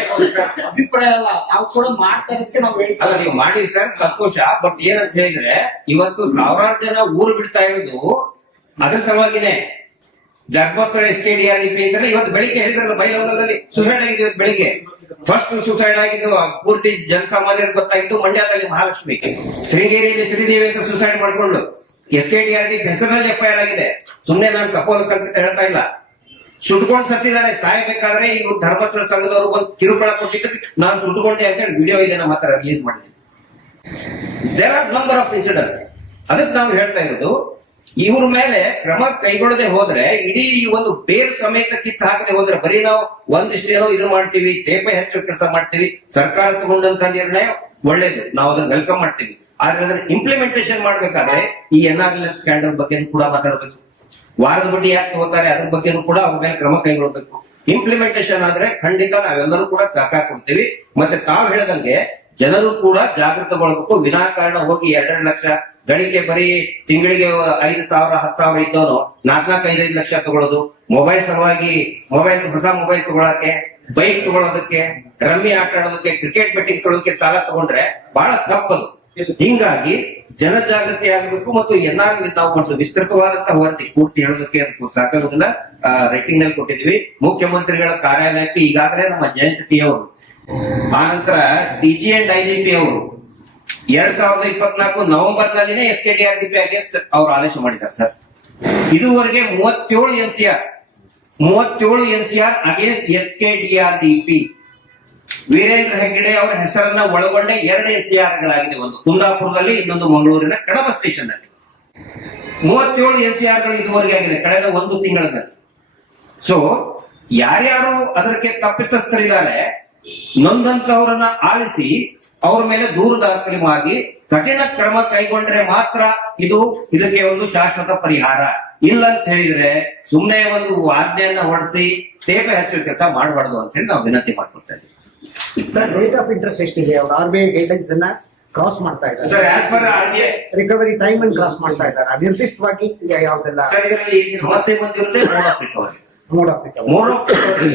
ಅಭಿಪ್ರಾಯ ಅಲ್ಲ, ನಾವು ಕೂಡ ಮಾಡ್ತಾ ಇರೋದಕ್ಕೆ ನಾವು ಅಲ್ಲ, ಹೇಳ್ತೀವಿ. ನೀವು ಮಾಡಿ ಸರ್, ಸಂತೋಷ. ಬಟ್ ಏನಂತ ಹೇಳಿದ್ರೆ ಇವತ್ತು ಸಾವಿರಾರು ಜನ ಊರು ಬಿಡ್ತಾ ಇರೋದು ಅದ್ರ ಸಲುವಾಗಿನೇ. ಧರ್ಮಸ್ಥಳ SKDRDP ಅಂತಂದ್ರೆ ಇವತ್ತು ಬೆಳಿಗ್ಗೆ ಹೇಳಿದ್ರಲ್ಲ, ಬೈಲಹೊಂಗಲದಲ್ಲಿ ಸುಸೈಡ್ ಆಗಿದೆ. ಇವತ್ತು ಬೆಳಿಗ್ಗೆ ಫಸ್ಟ್ ಸುಸೈಡ್ ಆಗಿದ್ದು ಪೂರ್ತಿ ಜನಸಾಮಾನ್ಯರಿಗೆ ಗೊತ್ತಾಗಿದ್ದು ಮಂಡ್ಯದಲ್ಲಿ ಮಹಾಲಕ್ಷ್ಮಿ. ಶೃಂಗೇರಿಯಲ್ಲಿ ಶ್ರೀದೇವಿ ಅಂತ ಸುಸೈಡ್ ಮಾಡ್ಕೊಂಡು SKDRDP ಹೆಸರಿನಲ್ಲಿ FIR ಆಗಿದೆ. ಸುಮ್ನೆ ನಾನು ಕಪೋಲ ಕಲ್ಪಿತ ಹೇಳ್ತಾ ಇಲ್ಲ. ಸುಟ್ಕೊಂಡು ಸತ್ತಿದ್ದಾರೆ. ಸಾಯಬೇಕಾದ್ರೆ ಈಗ ಧರ್ಮಸ್ಥಳ ಸಂಘದವ್ರು ಒಂದು ಕಿರುಕುಳ ಕೊಟ್ಟಿದ್ದಕ್ಕೆ ನಾನು ಸುಟ್ಕೊಂಡೆ ಅಂತ ಹೇಳಿ ವಿಡಿಯೋ ಇದೆ ನಮ್ಮ ಹತ್ರ ರಿಲೀಸ್ ಮಾಡಿದ್ದೀನಿ. There are number of incidents. ಅದಕ್ಕೆ ನಾವು ಹೇಳ್ತಾ ಇರೋದು, ಇವ್ರ ಮೇಲೆ ಕ್ರಮ ಕೈಗೊಳ್ಳದೆ ಹೋದ್ರೆ, ಇಡೀ ಈ ಒಂದು ಬೇರ್ ಸಮೇತ ಕಿತ್ತು ಹಾಕದೆ ಹೋದ್ರೆ, ಬರೀ ನಾವು ಒಂದಿಷ್ಟೇನೋ ಇದು ಮಾಡ್ತೀವಿ, ತೇಪೆ ಹೆಚ್ಚು ಕೆಲಸ ಮಾಡ್ತೀವಿ. ಸರ್ಕಾರ ತಗೊಂಡಂತ ನಿರ್ಣಯ ಒಳ್ಳೇದು, ನಾವು ಅದನ್ನ ವೆಲ್ಕಮ್ ಮಾಡ್ತೀವಿ. ಆದ್ರೆ ಅದನ್ನ ಇಂಪ್ಲಿಮೆಂಟೇಷನ್ ಮಾಡ್ಬೇಕಾದ್ರೆ ಈ NRLM ಸ್ಕ್ಯಾಂಡಲ್ ಬಗ್ಗೆ ಕೂಡ ಮಾತಾಡಬೇಕು. ವಾರದ ಬಡ್ಡಿ ಯಾಕೆ ತಗೋತಾರೆ ಅದ್ರ ಬಗ್ಗೆನೂ ಕೂಡ ಅವ್ರ ಮೇಲೆ ಕ್ರಮ ಕೈಗೊಳ್ಳಬೇಕು. ಇಂಪ್ಲಿಮೆಂಟೇಷನ್ ಆದ್ರೆ ಖಂಡಿತ ನಾವೆಲ್ಲರೂ ಕೂಡ ಸಹಕಾರ ಕೊಡ್ತೀವಿ. ಮತ್ತೆ ತಾವು ಹೇಳದಂಗೆ ಜನರು ಕೂಡ ಜಾಗೃತಗೊಳ್ಬೇಕು. ವಿನಾಕಾರಣ ಹೋಗಿ 2 ಲಕ್ಷ ಗಳಿಕೆ ಬರೀ ತಿಂಗಳಿಗೆ 5,000 10,000 ಇದ್ದವನು 4-5 ಲಕ್ಷ ತಗೊಳ್ಳೋದು, ಮೊಬೈಲ್ ಸಲುವಾಗಿ ಹೊಸ ಮೊಬೈಲ್ ತಗೊಳಕ್ಕೆ, ಬೈಕ್ ತಗೊಳ್ಳೋದಕ್ಕೆ, ರಮ್ಮಿ ಆಟ ಆಡೋದಕ್ಕೆ, ಕ್ರಿಕೆಟ್ ಬೆಟ್ಟಿಂಗ್ ತಗೊಳ್ಳೋದಕ್ಕೆ ಸಾಲ ತಗೊಂಡ್ರೆ ಬಹಳ ತಪ್ಪದು. ಹಿಂಗಾಗಿ ಜನಜಾಗೃತಿ ಆಗಬೇಕು. ಮತ್ತು NRL ನಾವು ಒಂದು ವಿಸ್ತೃತವಾದಂತಹ ವರದಿ ಪೂರ್ತಿ ಹೇಳೋದಕ್ಕೆ ಸಾಕಾಗೋದಿಲ್ಲ, ರೈಟಿಂಗ್ ನಲ್ಲಿ ಕೊಟ್ಟಿದ್ವಿ. ಮುಖ್ಯಮಂತ್ರಿಗಳ ಕಾರ್ಯಾಲಯಕ್ಕೆ ಈಗಾಗಲೇ ನಮ್ಮ ಜಯಂತ್ ಟಿ ಅವರು, ಆನಂತರ DG and IGP ಅವರು 2024 ನವೆಂಬರ್ ನಲ್ಲಿನೇ SKDRDP ಅಗೇನ್ಸ್ಟ್ ಅವರು ಆದೇಶ ಮಾಡಿದ್ದಾರೆ ಸರ್. ಇದುವರೆಗೆ 37 NCR against SKDRDP. Veerendra Heggade ಅವರ ಹೆಸರನ್ನ ಒಳಗೊಂಡ 2 NCR ಗಳಾಗಿದೆ, ಒಂದು ಕುಂದಾಪುರದಲ್ಲಿ, ಇನ್ನೊಂದು ಮಂಗಳೂರಿನ ಕಡಬ ಸ್ಟೇಷನ್ ನಲ್ಲಿ. 37 NCR ಗಳು ಇದುವರೆಗೆ ಆಗಿದೆ ಕಳೆದ 1 ತಿಂಗಳಲ್ಲಿ. ಸೊ ಯಾರ್ಯಾರು ಅದಕ್ಕೆ ತಪ್ಪಿತಸ್ಥರಿದ್ದಾರೆ ನೊಂದಂತವರನ್ನ ಆಲಿಸಿ ಅವ್ರ ಮೇಲೆ ದೂರು ದಾಖಲೆ ಮಾಡಿ ಕಠಿಣ ಕ್ರಮ ಕೈಗೊಂಡ್ರೆ ಮಾತ್ರ ಇದಕ್ಕೆ ಒಂದು ಶಾಶ್ವತ ಪರಿಹಾರ. ಇಲ್ಲ ಅಂತ ಹೇಳಿದ್ರೆ ಸುಮ್ಮನೆ ಒಂದು ಆಜ್ಞೆಯನ್ನ ಹೊರಡಿಸಿ ತೇಪೆ ಹಚ್ಚುವ ಕೆಲಸ ಮಾಡಬಾರ್ದು ಅಂತ ಹೇಳಿ ನಾವು ವಿನಂತಿ ಮಾಡ್ಕೊಳ್ತಾ ಇದ್ದೀವಿ. ಸರ್, ರೇಟ್ ಆಫ್ ಇಂಟ್ರೆಸ್ಟ್ ಎಷ್ಟಿದೆ? ಅವ್ರು RBI ಗೈಡ್ಲೈನ್ಸ್ ಅನ್ನ ಕ್ರಾಸ್ ಮಾಡ್ತಾ ಇದ್ದಾರೆ. Sir, as per RBI recovery time ಅನ್ನು ಕ್ರಾಸ್ ಮಾಡ್ತಾ ಇದ್ದಾರೆ. ನಿರ್ದಿಷ್ಟವಾಗಿ ಯಾವ್ದೆಲ್ಲ ಸರ್ ಇದರಲ್ಲಿ ಸಮಸ್ಯೆ ಬಂದಿರುತ್ತೆ? Mode of recovery.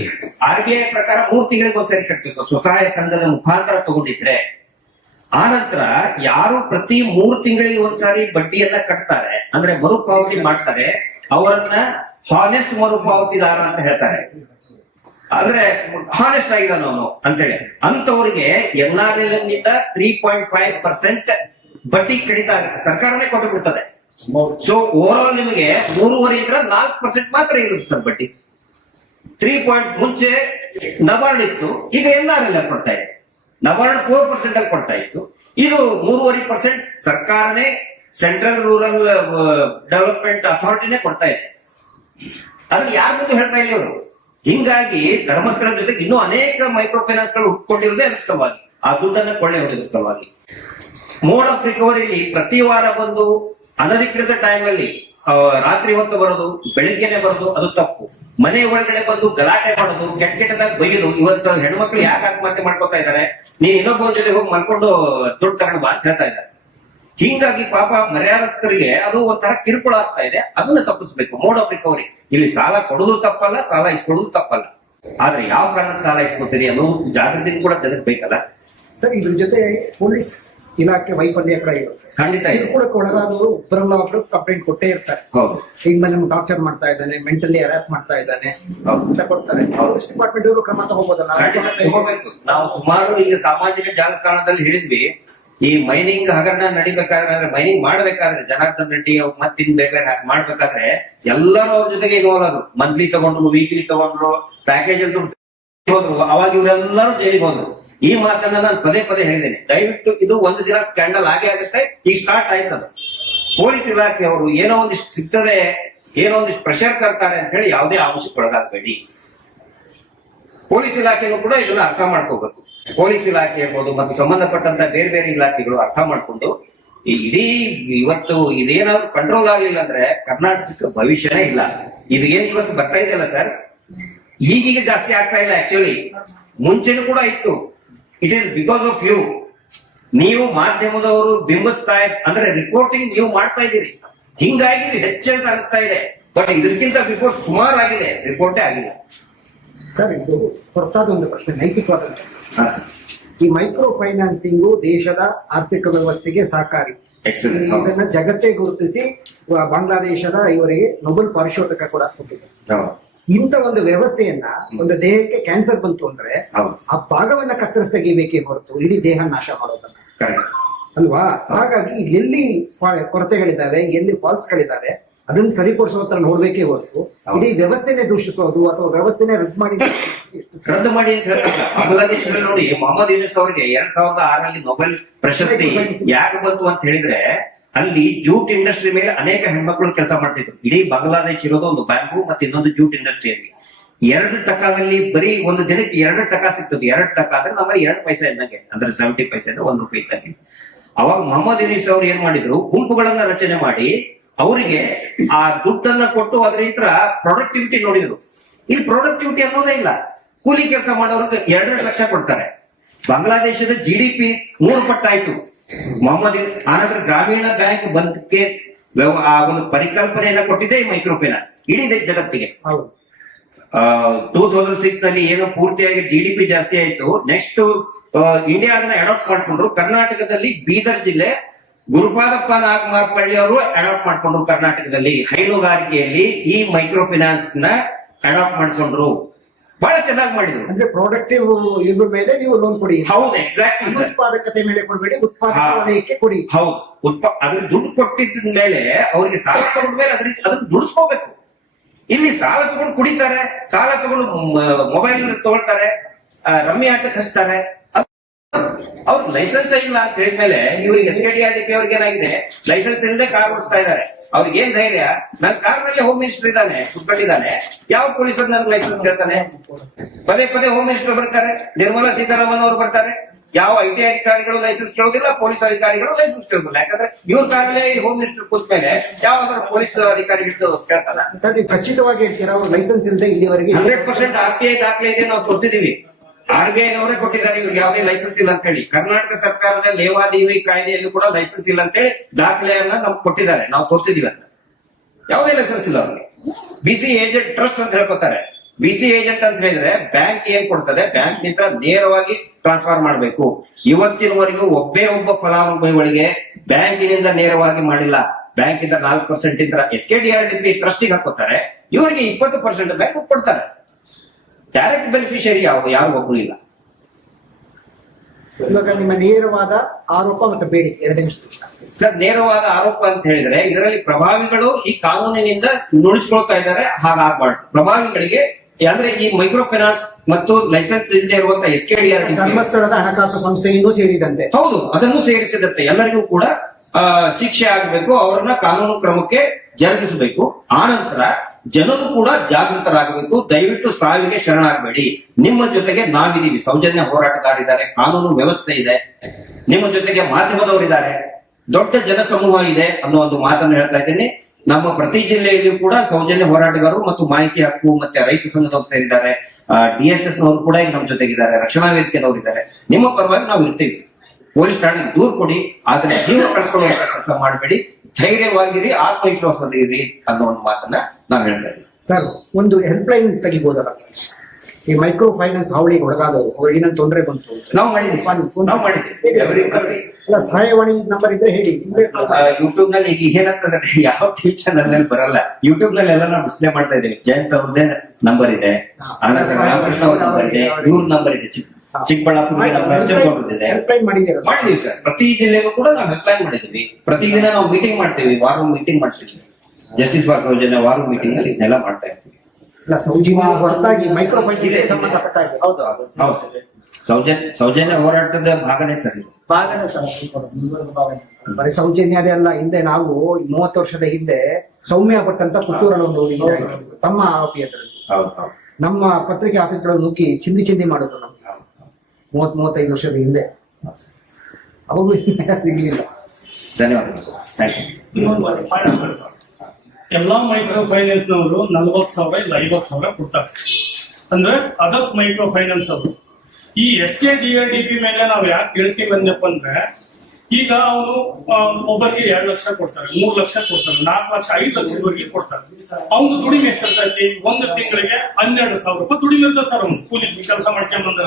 RBI ಪ್ರಕಾರ 3 ತಿಂಗಳಿಗೆ ಒಂದ್ಸರಿ ಕಟ್ಟಬೇಕು ಸ್ವಸಹಾಯ ಸಂಘದ ಮುಖಾಂತರ ತಗೊಂಡಿದ್ರೆ. ಆನಂತರ ಯಾರು ಪ್ರತಿ 3 ತಿಂಗಳಿಗೆ ಒಂದ್ಸಾರಿ ಬಡ್ಡಿಯನ್ನ ಕಟ್ತಾರೆ, ಅಂದ್ರೆ ಮರುಪಾವತಿ ಮಾಡ್ತಾರೆ, ಅವರನ್ನ ಹಾನೆಸ್ಟ್ ಮರುಪಾವತಿದಾರ ಅಂತ ಹೇಳ್ತಾರೆ. ಅಂದ್ರೆ ಹಾನೆಸ್ಟ್ ಆಗಿದ್ದಾನ ಅವನು ಅಂತೇಳಿ ಅಂತವರಿಗೆ NRLM ನಿಂದ 3.5% ಬಡ್ಡಿ ಕಡಿತ ಆಗುತ್ತೆ, ಸರ್ಕಾರನೇ ಕೊಟ್ಟು ಬಿಡ್ತದೆ. ಸೊ ಓವರ್ ಆಲ್ ನಿಮಗೆ 3.5 4% ಮಾತ್ರ ಇರುತ್ತೆ ಸರ್ ಬಡ್ಡಿ. 3 ಮುಂಚೆ ನಬಾರ್ಡ್ ಇತ್ತು, ಈಗ NRLM ಕೊಡ್ತಾ ಇದೆ. ನಬಾರ್ಡ್ 4% ಅಲ್ಲಿ ಕೊಡ್ತಾ ಇತ್ತು, ಇದು 3.5% ಸರ್ಕಾರನೇ, ಸೆಂಟ್ರಲ್ ರೂರಲ್ ಡೆವಲಪ್ಮೆಂಟ್ ಅಥಾರಿಟಿನೇ ಕೊಡ್ತಾ ಇದೆ. ಅದನ್ನ ಯಾರ ಮುಂದೆ ಹೇಳ್ತಾ ಇಲ್ಲ ಇವರು. ಹಿಂಗಾಗಿ ಧರ್ಮಸ್ಥಳ ಜೊತೆಗೆ ಇನ್ನೂ ಅನೇಕ ಮೈಕ್ರೋ ಫೈನಾನ್ಸ್ ಗಳು ಹುಟ್ಕೊಂಡಿರೋದೇ ಅದಕ್ಕೆ ಸಲುವಾಗಿ, ಆ ದುಡ್ಡನ್ನ ಕೊಳ್ಳೆ ಹೊಡೆದ ಸಲುವಾಗಿ. ಮೋಡ್ ಆಫ್ ರಿಕವರಿಲಿ ಪ್ರತಿ ವಾರ ಬಂದು ಅನಧಿಕೃತ ಟೈಮ್ ಅಲ್ಲಿ ರಾತ್ರಿ ಹೊತ್ತು ಬರೋದು, ಬೆಳಿಗ್ಗೆನೆ ಬರೋದು, ಅದು ತಪ್ಪು. ಮನೆ ಒಳಗಡೆ ಬಂದು ಗಲಾಟೆ ಮಾಡೋದು, ಕೆಟ್ಟದಾಗ ಬೈಯೋದು. ಇವತ್ತು ಹೆಣ್ಮಕ್ಳು ಯಾಕೆ ಆತ್ಮಹತ್ಯೆ ಮಾಡ್ಕೊತಾ ಇದ್ದಾರೆ? ನೀನ್ ಇನ್ನೊಬ್ಬರ ಜೊತೆ ಹೋಗಿ ಮಾಡ್ಕೊಂಡು ದುಡ್ಡು ತಗೊಂಡು ಬಾ ಅಂತ ಹೇಳ್ತಾ ಇದ್ದಾರೆ. ಹಿಂಗಾಗಿ ಪಾಪ ಮರ್ಯಾದಸ್ಥರಿಗೆ ಅದು ಒಂಥರ ಕಿರುಕುಳ ಆಗ್ತಾ ಇದೆ. ಅದನ್ನ ತಪ್ಪಿಸ್ಬೇಕು. ಮೋಡ್ ಆಫ್ ರಿಕವರಿ ಇಲ್ಲಿ ಸಾಲ ಕೊಡೋದು ತಪ್ಪಲ್ಲ, ಸಾಲ ಇಸ್ಕೊಡೋದು ತಪ್ಪಲ್ಲ. ಆದ್ರೆ ಯಾವ ಕಾರಣಕ್ಕೆ ಸಾಲ ಇಸ್ಕೊತೀರಿ ಅನ್ನೋದು ಜಾಗೃತಿ ಕೂಡ ಜನಕ್ಕೆ ಬೇಕಲ್ಲ ಸರ್. ಇದ್ರ ಜೊತೆ ಪೊಲೀಸ್ ಇಲಾಖೆ ವೈಫಲ್ಯ ಕೂಡ ಇರುತ್ತೆ. ಖಂಡಿತ ಇದೆ. ಕೂಡ ಒಳಗಾದವರು ಒಬ್ಬರಲ್ಲ ಒಬ್ರು ಕಂಪ್ಲೇಂಟ್ ಕೊಟ್ಟೇ ಇರ್ತಾರೆ. ಹೌದು, ಈಗ ನಮ್ಗೆ ಟಾರ್ಚರ್ ಮಾಡ್ತಾ ಇದ್ದಾನೆ, ಮೆಂಟಲಿ ಹರಾಸ್ ಮಾಡ್ತಾ ಇದ್ದಾನೆ ಅಂತ ಕೊಡ್ತಾರೆ. ಪೊಲೀಸ್ ಡಿಪಾರ್ಟ್ಮೆಂಟ್ ಅವರು ಕ್ರಮ ತಗೋಬಹುದಲ್ಲ? ತಗೋಬೇಕು. ನಾವು ಸುಮಾರು ಈಗ ಸಾಮಾಜಿಕ ಜಾಲತಾಣದಲ್ಲಿ ಹೇಳಿದ್ವಿ, ಈ ಮೈನಿಂಗ್ ಹಗರಣ ನಡಿಬೇಕಾದ್ರೆ, ಅಂದ್ರೆ ಮೈನಿಂಗ್ ಮಾಡ್ಬೇಕಾದ್ರೆ ಜನಾರ್ದನ್ ರೆಡ್ಡಿ ಅವ್ರು ಮತ್ತಿನ್ ಬೇರೆ ಮಾಡ್ಬೇಕಾದ್ರೆ ಎಲ್ಲರೂ ಅವ್ರ ಜೊತೆಗೆ ಇನ್ವಾಲ್ವ್ ಆದ್ರು. ಮಂತ್ಲಿ ತಗೊಂಡ್ರು, ವೀಕ್ಲಿ ತಗೊಂಡ್ರು, ಪ್ಯಾಕೇಜ್ ಅಲ್ಲಿ ಹೋದ್ರು. ಅವಾಗ ಇವರೆಲ್ಲರೂ ಜೈಲಿಗೆ ಹೋದ್ರು. ಈ ಮಾತನ್ನ ನಾನು ಪದೇ ಪದೇ ಹೇಳಿದ್ದೇನೆ. ದಯವಿಟ್ಟು ಇದು ಒಂದು ದಿನ ಸ್ಕ್ಯಾಂಡಲ್ ಆಗೇ ಆಗುತ್ತೆ. ಈಗ ಸ್ಟಾರ್ಟ್ ಆಯ್ತದ. ಪೊಲೀಸ್ ಇಲಾಖೆಯವರು ಏನೋ ಒಂದಿಷ್ಟು ಸಿಗ್ತದೆ, ಏನೋ ಒಂದಿಷ್ಟು ಪ್ರೆಷರ್ ತರ್ತಾರೆ ಅಂತ ಹೇಳಿ ಯಾವುದೇ ಆಂಶಕ್ಕೆ ಒಳಗಾಗಬೇಡಿ. ಪೊಲೀಸ್ ಇಲಾಖೆನೂ ಕೂಡ ಇದನ್ನ ಅರ್ಥ ಮಾಡ್ಕೋಬೇಕು. ಪೊಲೀಸ್ ಇಲಾಖೆ ಇರ್ಬೋದು ಮತ್ತು ಸಂಬಂಧಪಟ್ಟಂತ ಬೇರೆ ಬೇರೆ ಇಲಾಖೆಗಳು ಅರ್ಥ ಮಾಡ್ಕೊಂಡು ಈ ಇಡೀ ಇವತ್ತು ಇದೇನಾದ್ರೂ ಕಂಟ್ರೋಲ್ ಆಗ್ಲಿಲ್ಲ ಅಂದ್ರೆ ಕರ್ನಾಟಕಕ್ಕೆ ಭವಿಷ್ಯನೇ ಇಲ್ಲ. ಇದು ಏನ್ ಇವತ್ತು ಬರ್ತಾ ಇದೆಯಲ್ಲ ಸರ್, ಈಗೀಗ ಜಾಸ್ತಿ ಆಗ್ತಾ ಇಲ್ಲ. ಆಕ್ಚುಲಿ ಮುಂಚೆನೂ ಕೂಡ ಇತ್ತು. It is because of you. ನೀವು ಮಾಧ್ಯಮದವರು ಬಿಂಬಿಸ್ತಾ ಅಂದ್ರೆ ರಿಪೋರ್ಟಿಂಗ್ ನೀವು ಮಾಡ್ತಾ ಇದ್ದೀರಿ, ಹಿಂಗಾಗಿ ಹೆಚ್ಚಂತ ಅನಿಸ್ತಾ ಇದೆ. ಬಟ್ ಇದಕ್ಕಿಂತ ಬಿಫೋರ್ ಸುಮಾರು ಆಗಿದೆ, ರಿಪೋರ್ಟೇ ಆಗಿಲ್ಲ. ಸರ್, ಇದು ಹೊರತಾದ ಒಂದು ಪ್ರಶ್ನೆ, ನೈತಿಕವಾದ. ಈ ಮೈಕ್ರೋ ಫೈನಾನ್ಸಿಂಗು ದೇಶದ ಆರ್ಥಿಕ ವ್ಯವಸ್ಥೆಗೆ ಸಹಕಾರಿ. ಇದನ್ನ ಜಗತ್ತೇ ಗುರುತಿಸಿ ಬಾಂಗ್ಲಾದೇಶದ ಇವರಿಗೆ ನೊಬೆಲ್ ಪಾರಿತೋಷಿಕ ಕೂಡ ಕೊಟ್ಟಿದೆ. ಇಂಥ ಒಂದು ವ್ಯವಸ್ಥೆಯನ್ನ, ಒಂದು ದೇಹಕ್ಕೆ ಕ್ಯಾನ್ಸರ್ ಬಂತು ಅಂದ್ರೆ ಆ ಭಾಗವನ್ನ ಕತ್ತರಿಸಿ ತೆಗಿಬೇಕೇ ಹೊರತು ಇಡೀ ದೇಹ ನಾಶ ಮಾಡೋದನ್ನ ಅಲ್ವಾ? ಹಾಗಾಗಿ ಎಲ್ಲಿ ಕೊರತೆಗಳಿದ್ದಾವೆ, ಎಲ್ಲಿ ಫಾಲ್ಸ್ ಗಳಿದ್ದಾವೆ ಅದನ್ನ ಸರಿಪಡಿಸುವ ತರ ನೋಡ್ಬೇಕೇ ಹೊರತು ಇಡೀ ವ್ಯವಸ್ಥೆನೆ ದೂಷಿಸೋದು ಅಥವಾ ವ್ಯವಸ್ಥೆನೆ ರದ್ದು ಮಾಡಿ ಅಂತ ಹೇಳ್ತಾರೆ. ಬಾಂಗ್ಲಾದೇಶದಲ್ಲಿ ನೋಡಿ, ಮೊಹಮ್ಮದ್ ಯೂನಿಸ್ ಅವರಿಗೆ 2006ರಲ್ಲಿ ನೊಬೆಲ್ ಪ್ರಶಸ್ತಿ ಯಾಕೆ ಬಂತು ಅಂತ ಹೇಳಿದ್ರೆ, ಅಲ್ಲಿ ಜೂಟ್ ಇಂಡಸ್ಟ್ರಿ ಮೇಲೆ ಅನೇಕ ಹೆಣ್ಮಕ್ಳು ಕೆಲಸ ಮಾಡ್ತಿದ್ರು. ಇಡೀ ಬಾಂಗ್ಲಾದೇಶ ಇರೋದು ಒಂದು ಬ್ಯಾಂಬೂ ಮತ್ತೆ ಇನ್ನೊಂದು ಜೂಟ್ ಇಂಡಸ್ಟ್ರಿಯಲ್ಲಿ. 2 ಟಕಾದಲ್ಲಿ ಬರೀ ಒಂದು ದಿನಕ್ಕೆ 2 ಟಕ ಸಿಗ್ತದೆ. 2 ಟಕ ಅಂದ್ರೆ ನಮ್ಮಲ್ಲಿ 2 ಪೈಸೆ ಇದ್ದಂಗೆ, ಅಂದ್ರೆ 70 ಪೈಸೆ ಅಂದ್ರೆ 1 ರೂಪಾಯಿ ಇದ್ದಂಗೆ. ಅವಾಗ ಮೊಹಮ್ಮದ್ ಯೂನಿಸ್ ಅವರು ಏನ್ ಮಾಡಿದ್ರು, ಗುಂಪುಗಳನ್ನ ರಚನೆ ಮಾಡಿ ಅವರಿಗೆ ಆ ದುಡ್ಡನ್ನ ಕೊಟ್ಟು ಅದರಿಂದ ಪ್ರೊಡಕ್ಟಿವಿಟಿ ನೋಡಿದ್ರು. ಇಲ್ಲಿ ಪ್ರೊಡಕ್ಟಿವಿಟಿ ಅನ್ನೋದೇ ಇಲ್ಲ. ಕೂಲಿ ಕೆಲಸ ಮಾಡೋರ್ಗೆ 2 ಲಕ್ಷ ಕೊಡ್ತಾರೆ. ಬಾಂಗ್ಲಾದೇಶದ GDP 3 ಪಟ್ಟಾಯ್ತು ಮೊಹಮ್ಮದ್. ಆನಂತರ ಗ್ರಾಮೀಣ ಬ್ಯಾಂಕ್ ಬಂದಕ್ಕೆ ಆ ಒಂದು ಪರಿಕಲ್ಪನೆಯನ್ನ ಕೊಟ್ಟಿದೆ ಈ ಮೈಕ್ರೋ ಫೈನಾನ್ಸ್ ಇಡೀ ಜಗತ್ತಿಗೆ. ಹೌದು. 2006 ನಲ್ಲಿ ಏನು ಪೂರ್ತಿಯಾಗಿ GDP ಜಾಸ್ತಿ ಆಯ್ತು. ನೆಕ್ಸ್ಟ್ ಇಂಡಿಯಾ ಅದನ್ನ ಅಡಾಪ್ಟ್ ಮಾಡ್ಕೊಂಡ್ರು. ಕರ್ನಾಟಕದಲ್ಲಿ ಬೀದರ್ ಜಿಲ್ಲೆ ಗುರುಪಾದಪ್ಪ ನಾಗಮಾರ್ಪಳ್ಳಿ ಅವರು ಅಡಾಪ್ಟ್ ಮಾಡ್ಕೊಂಡ್ರು. ಕರ್ನಾಟಕದಲ್ಲಿ ಹೈನುಗಾರಿಕೆಯಲ್ಲಿ ಈ ಮೈಕ್ರೋ ಫೈನಾನ್ಸ್ ನ ಅಡಾಪ್ಟ್ ಮಾಡ್ಕೊಂಡ್ರು. ಬಹಳ ಚೆನ್ನಾಗಿ ಮಾಡಿದ್ರು. ಅಂದ್ರೆ ಪ್ರೊಡಕ್ಟಿವ್ ಇದ್ರ ಮೇಲೆ ನೀವು ಲೋನ್ ಕೊಡಿ. ಹೌದು, ಎಕ್ಸಾಕ್ಟ್ಲಿ ಸರ್. ಉತ್ಪಾದಕತೆ ಮೇಲೆ ಕೊಡಬೇಡಿ, ಉತ್ಪಾದಕ ವಲಯಕ್ಕೆ ಕೊಡಿ. ಹೌದು, ಅದ್ರ ದುಡ್ಡು ಕೊಟ್ಟಿದ್ದ ಮೇಲೆ ಅವರಿಗೆ ಸಾಲ ತಗೊಂಡ ಮೇಲೆ ಅದನ್ನ ದುಡಿಸ್ಕೋಬೇಕು. ಇಲ್ಲಿ ಸಾಲ ತಗೊಂಡು ಕುಡಿತಾರೆ, ಸಾಲ ತಗೊಂಡು ಮೊಬೈಲ್ ತಗೊಳ್ತಾರೆ, ರಮ್ಮಿ ಆಟಕ್ಕೆ ಹಚ್ತಾರೆ. ಅವ್ರಿಗೆ ಲೈಸೆನ್ಸ್ ಇಲ್ಲ ಅಂತ ಹೇಳಿದ್ಮೇಲೆ ಇವರಿಗೆ SKDRDP ಅವ್ರಿಗೆ ಏನಾಗಿದೆ, ಲೈಸೆನ್ಸ್ ಇಲ್ಲದೆ ಕಾರ್ ಓಡಿಸ್ತಾ ಇದ್ದಾರೆ. ಅವ್ರಿಗೆ ಏನ್ ಧೈರ್ಯ, ನನ್ನ ಕಾರ್ನಲ್ಲಿ ಹೋಮ್ ಮಿನಿಸ್ಟರ್ ಇದ್ದಾನೆ, ಕುತ್ಕೊಂಡಿದ್ದಾನೆ, ಯಾವ ಪೊಲೀಸರು ನನ್ಗೆ ಲೈಸೆನ್ಸ್ ಕೇಳ್ತಾನೆ? ಪದೇ ಪದೇ ಹೋಮ್ ಮಿನಿಸ್ಟರ್ ಬರ್ತಾರೆ, ನಿರ್ಮಲಾ ಸೀತಾರಾಮನ್ ಅವರು ಬರ್ತಾರೆ. ಯಾವ IT ಅಧಿಕಾರಿಗಳು ಲೈಸೆನ್ಸ್ ಕೇಳೋದಿಲ್ಲ, ಪೊಲೀಸ್ ಅಧಿಕಾರಿಗಳು ಲೈಸೆನ್ಸ್ ಕೇಳೋದಿಲ್ಲ. ಯಾಕಂದ್ರೆ ಇವ್ರ ಕಾಲಲ್ಲೇ ಹೋಮ್ ಮಿನಿಸ್ಟರ್ ಕೂತ ಮೇಲೆ ಯಾವ್ದಾದ್ರು ಪೊಲೀಸ್ ಅಧಿಕಾರಿ ಹಿಡಿದು ಕೇಳ್ತಾನ? ಸರ್, ನೀವು ಖಚಿತವಾಗಿ ಹೇಳ್ತೀರಾ ಅವ್ರು ಲೈಸೆನ್ಸ್ ಇಲ್ಲದೆ ಇಲ್ಲಿವರೆಗೆ? 100% RTI ದಾಖಲೆ ಇದೆ, ನಾವು ಕೊಡ್ತಿದೀವಿ. RBI ನವರೇ ಕೊಟ್ಟಿದ್ದಾರೆ ಇವ್ರಿಗೆ ಯಾವುದೇ ಲೈಸೆನ್ಸ್ ಇಲ್ಲ ಅಂತ ಹೇಳಿ. ಕರ್ನಾಟಕ ಸರ್ಕಾರದ ಲೇವಾದೇವಿ ಕಾಯ್ದೆಯಲ್ಲೂ ಕೂಡ ಲೈಸೆನ್ಸ್ ಇಲ್ಲ ಅಂತ ಹೇಳಿ ದಾಖಲೆಯನ್ನ ನಮ್ಗೆ ಕೊಟ್ಟಿದ್ದಾರೆ, ನಾವು ತೋರಿಸಿದೀವಿ ಅಂತ. ಯಾವುದೇ ಲೈಸೆನ್ಸ್ ಇಲ್ಲ ಅವ್ರಿಗೆ. BC ಏಜೆಂಟ್ ಟ್ರಸ್ಟ್ ಅಂತ ಹೇಳ್ಕೊತಾರೆ. BC ಏಜೆಂಟ್ ಅಂತ ಹೇಳಿದ್ರೆ ಬ್ಯಾಂಕ್ ಏನ್ ಕೊಡ್ತದೆ, ಬ್ಯಾಂಕ್ ನಿಂದ ನೇರವಾಗಿ ಟ್ರಾನ್ಸ್ಫರ್ ಮಾಡಬೇಕು. ಇವತ್ತಿನವರೆಗೂ ಒಬ್ಬ ಫಲಾನುಭವಿಗಳಿಗೆ ಬ್ಯಾಂಕಿನಿಂದ ನೇರವಾಗಿ ಮಾಡಿಲ್ಲ. ಬ್ಯಾಂಕಿಂದ 4% ಇಂದ SKDRDP ಟ್ರಸ್ಟಿಗೆ ಹಾಕೋತಾರೆ, ಇವರಿಗೆ 20% ಬ್ಯಾಂಕ್ ಕೊಡ್ತಾರೆ. ಡೈರೆಕ್ಟ್ ಬೆನಿಫಿಷಿಯರಿ ಯಾವ ಒಬ್ರು ಇಲ್ಲ. ಇವಾಗ ನಿಮ್ಮ ನೇರವಾದ ಆರೋಪ ಮತ್ತು ಬೇಡಿಕೆ 2 ನಿಮಿಷ. ಸರ್, ನೇರವಾದ ಆರೋಪ ಅಂತ ಹೇಳಿದ್ರೆ ಇದರಲ್ಲಿ ಪ್ರಭಾವಿಗಳು ಈ ಕಾನೂನಿನಿಂದ ನುಡಿಸ್ಕೊಳ್ತಾ ಇದ್ದಾರೆ. ಹಾಗಾಗಬಾರ್ದು. ಪ್ರಭಾವಿಗಳಿಗೆ ಅಂದ್ರೆ ಈ ಮೈಕ್ರೋ ಫೈನಾನ್ಸ್ ಮತ್ತು ಲೈಸೆನ್ಸ್ ಇಲ್ಲದೆ ಇರುವಂತಹ SKDRDP ಧರ್ಮಸ್ಥಳದ ಹಣಕಾಸು ಸಂಸ್ಥೆಯಿಂದ ಸೇರಿದಂತೆ, ಹೌದು, ಅದನ್ನು ಸೇರಿಸಿದಂತೆ ಎಲ್ಲರಿಗೂ ಕೂಡ ಶಿಕ್ಷೆ ಆಗಬೇಕು. ಅವರನ್ನ ಕಾನೂನು ಕ್ರಮಕ್ಕೆ ಜರುಗಿಸಬೇಕು. ಆನಂತರ ಜನರು ಕೂಡ ಜಾಗೃತರಾಗಬೇಕು. ದಯವಿಟ್ಟು ಸಾವಿಗೆ ಶರಣಾಗಬೇಡಿ. ನಿಮ್ಮ ಜೊತೆಗೆ ನಾವಿದೀವಿ. ಸೌಜನ್ಯ ಹೋರಾಟಗಾರರಿದ್ದಾರೆ, ಕಾನೂನು ವ್ಯವಸ್ಥೆ ಇದೆ, ನಿಮ್ಮ ಜೊತೆಗೆ ಮಾಧ್ಯಮದವರಿದ್ದಾರೆ, ದೊಡ್ಡ ಜನಸಮೂಹ ಇದೆ ಅನ್ನೋ ಒಂದು ಮಾತನ್ನು ಹೇಳ್ತಾ ಇದ್ದೀನಿ. ನಮ್ಮ ಪ್ರತಿ ಜಿಲ್ಲೆಯಲ್ಲಿಯೂ ಕೂಡ ಸೌಜನ್ಯ ಹೋರಾಟಗಾರರು ಮತ್ತು ಮಾಹಿತಿ ಹಕ್ಕು ಮತ್ತೆ ರೈತ ಸಂಘದವರು ಸೇರಿದ್ದಾರೆ. DSS ನವರು ಕೂಡ ಈಗ ನಮ್ಮ ಜೊತೆಗಿದ್ದಾರೆ, ರಕ್ಷಣಾ ವೇದಿಕೆನವರು ಇದ್ದಾರೆ. ನಿಮ್ಮ ಪರವಾಗಿ ನಾವು ಇರ್ತೀವಿ. ಪೊಲೀಸ್ ಠಾಣೆಗೆ ದೂರು ಕೊಡಿ, ಆದ್ರೆ ಜೀವ ಕಳ್ಕೊಳ್ಳುವಂತ ಕೆಲಸ ಮಾಡಬೇಡಿ. ಧೈರ್ಯವಾಗಿರಿ, ಆತ್ಮವಿಶ್ವಾಸದಿರಿ ಅನ್ನೋ ಒಂದು ಮಾತನ್ನ ನಾವು ಹೇಳ್ತಾ ಇದ್ದೀವಿ. ಸರ್, ಒಂದು ಹೆಲ್ಪ್ ಲೈನ್ ತೆಗಿಬಹುದಲ್ಲ ಸರ್? ಈ ಮೈಕ್ರೋ ಫೈನಾನ್ಸ್ ಹಾವಳಿಗೆ ಒಳಗಾದವರು ಅವ್ರಿಗೆ ಏನಂತ ತೊಂದರೆ ಬಂತು? ನಾವು ಮಾಡಿದ್ದೀವಿ. ಅಲ್ಲ, ಸಹಾಯವಾಣಿ ನಂಬರ್ ಇದ್ರೆ ಹೇಳಿ. ಯೂಟ್ಯೂಬ್ ನಲ್ಲಿ ಈಗ ಏನಾಗ್ತದೆ, ಯಾವ ಟಿವಿ ಚಾನಲ್ ನಲ್ಲಿ ಬರಲ್ಲ. ಯೂಟ್ಯೂಬ್ ನಲ್ಲಿ ಎಲ್ಲ ನಾವು ಡಿಸ್ಪ್ಲೇ ಮಾಡ್ತಾ ಇದ್ದೀವಿ. ಜಯಂತ್ ಅವ್ರದ್ದೇ ನಂಬರ್ ಇದೆ, ಆನಂತರ ರಾಮಕೃಷ್ಣ ಅವ್ರ ನಂಬರ್ ಇದೆ, ಇವ್ರ ನಂಬರ್ ಇದೆ, ಚಿಕ್ಕಬಳ್ಳಾಪುರ ಹೆಲ್ಪ್ ಲೈನ್ ಮಾಡಿದ್ದೀರಾ? ಮಾಡಿದೀವಿ ಸರ್. ಪ್ರತಿ ಜಿಲ್ಲೆಗೂ ಕೂಡ ನಾವು ಹೆಲ್ಪ್ ಲೈನ್ ಮಾಡಿದೀವಿ. ಪ್ರತಿದಿನ ನಾವು ಮೀಟಿಂಗ್ ಮಾಡ್ತೀವಿ, ವಾರ ಮೀಟಿಂಗ್ ಮಾಡಿಸಿದ್ವಿ. ಜಸ್ಟಿಸ್ ಫಾರ್ ಸೌಜನ್ಯ ವಾರ ಮೀಟಿಂಗ್ ಅಲ್ಲಿ ಇದನ್ನೆಲ್ಲ ಮಾಡ್ತಾ ಇರ್ತೀವಿ. ಇಲ್ಲ, ಸೌಜನ್ಯ ಹೊರತಾಗಿ ಮೈಕ್ರೋ ಫೈನಾನ್ಸ್ ಸಂಬಂಧಪಟ್ಟ ಹಾಗೆ. ಹೌದು ಸೌಜನ್ಯ ಹೋರಾಟದ ಭಾಗನೇ ಸರ್ ಇದು. ಭಾಗನೇ ಸರ್. ಬರೀ ಸೌಜನ್ಯದೇ ಅಲ್ಲ, ಹಿಂದೆ ನಾವು 30 ವರ್ಷದ ಹಿಂದೆ ಸೌಮ್ಯ ಭಟ್ ಅಂತ ಪುತ್ತೂರಲ್ಲಿ ಒಂದು ಹುಡುಗಿ ತಮ್ಮ ಆರೋಪಿ ಹತ್ರ ನಮ್ಮ ಪತ್ರಿಕೆ ಆಫೀಸ್ಗಳಲ್ಲಿ ನುಗ್ಗಿ ಚಿಂದಿ ಮಾಡಿದ್ರು ನಮ್ಗೆ 30-35 ವರ್ಷದ ಹಿಂದೆ. ಅವಾಗೂ ಸಿಗ್ಲಿಲ್ಲ. ಧನ್ಯವಾದಗಳು. ಎಲ್ಲಾ ಮೈಕ್ರೋ ಫೈನಾನ್ಸ್ ನವರು 40,000 ಇಲ್ಲ 50,000 ಕೊಡ್ತಾರೆ. ಅಂದ್ರೆ ಅದರ್ಸ್ ಮೈಕ್ರೋ ಫೈನಾನ್ಸ್ ಅವರು ಈ SKDRDP ಮೇಲೆ ನಾವು ಯಾಕೆ ಹೇಳ್ತೀವಿ ಅಂದಪ್ಪ ಅಂದ್ರೆ, ಈಗ ಅವನು ಒಬ್ಬರಿಗೆ 2 ಲಕ್ಷ ಕೊಡ್ತಾರೆ, 3 ಲಕ್ಷ ಕೊಡ್ತಾರೆ, 4 ಲಕ್ಷ 5 ಲಕ್ಷದವರೆಗೆ ಕೊಡ್ತಾರೆ. ಅವ್ನು ದುಡಿಮೆ ಎಷ್ಟಿರ್ತೈತಿ? ಒಂದು ತಿಂಗಳಿಗೆ 12,000 ರೂಪಾಯಿ ದುಡಿಮೆ ಇರ್ತದೆ ಸರ್. ಅವ್ನು ಕೂಲಿ ಕೆಲಸ ಮಾಡ್ಕೊಂಡ್ ಬಂದ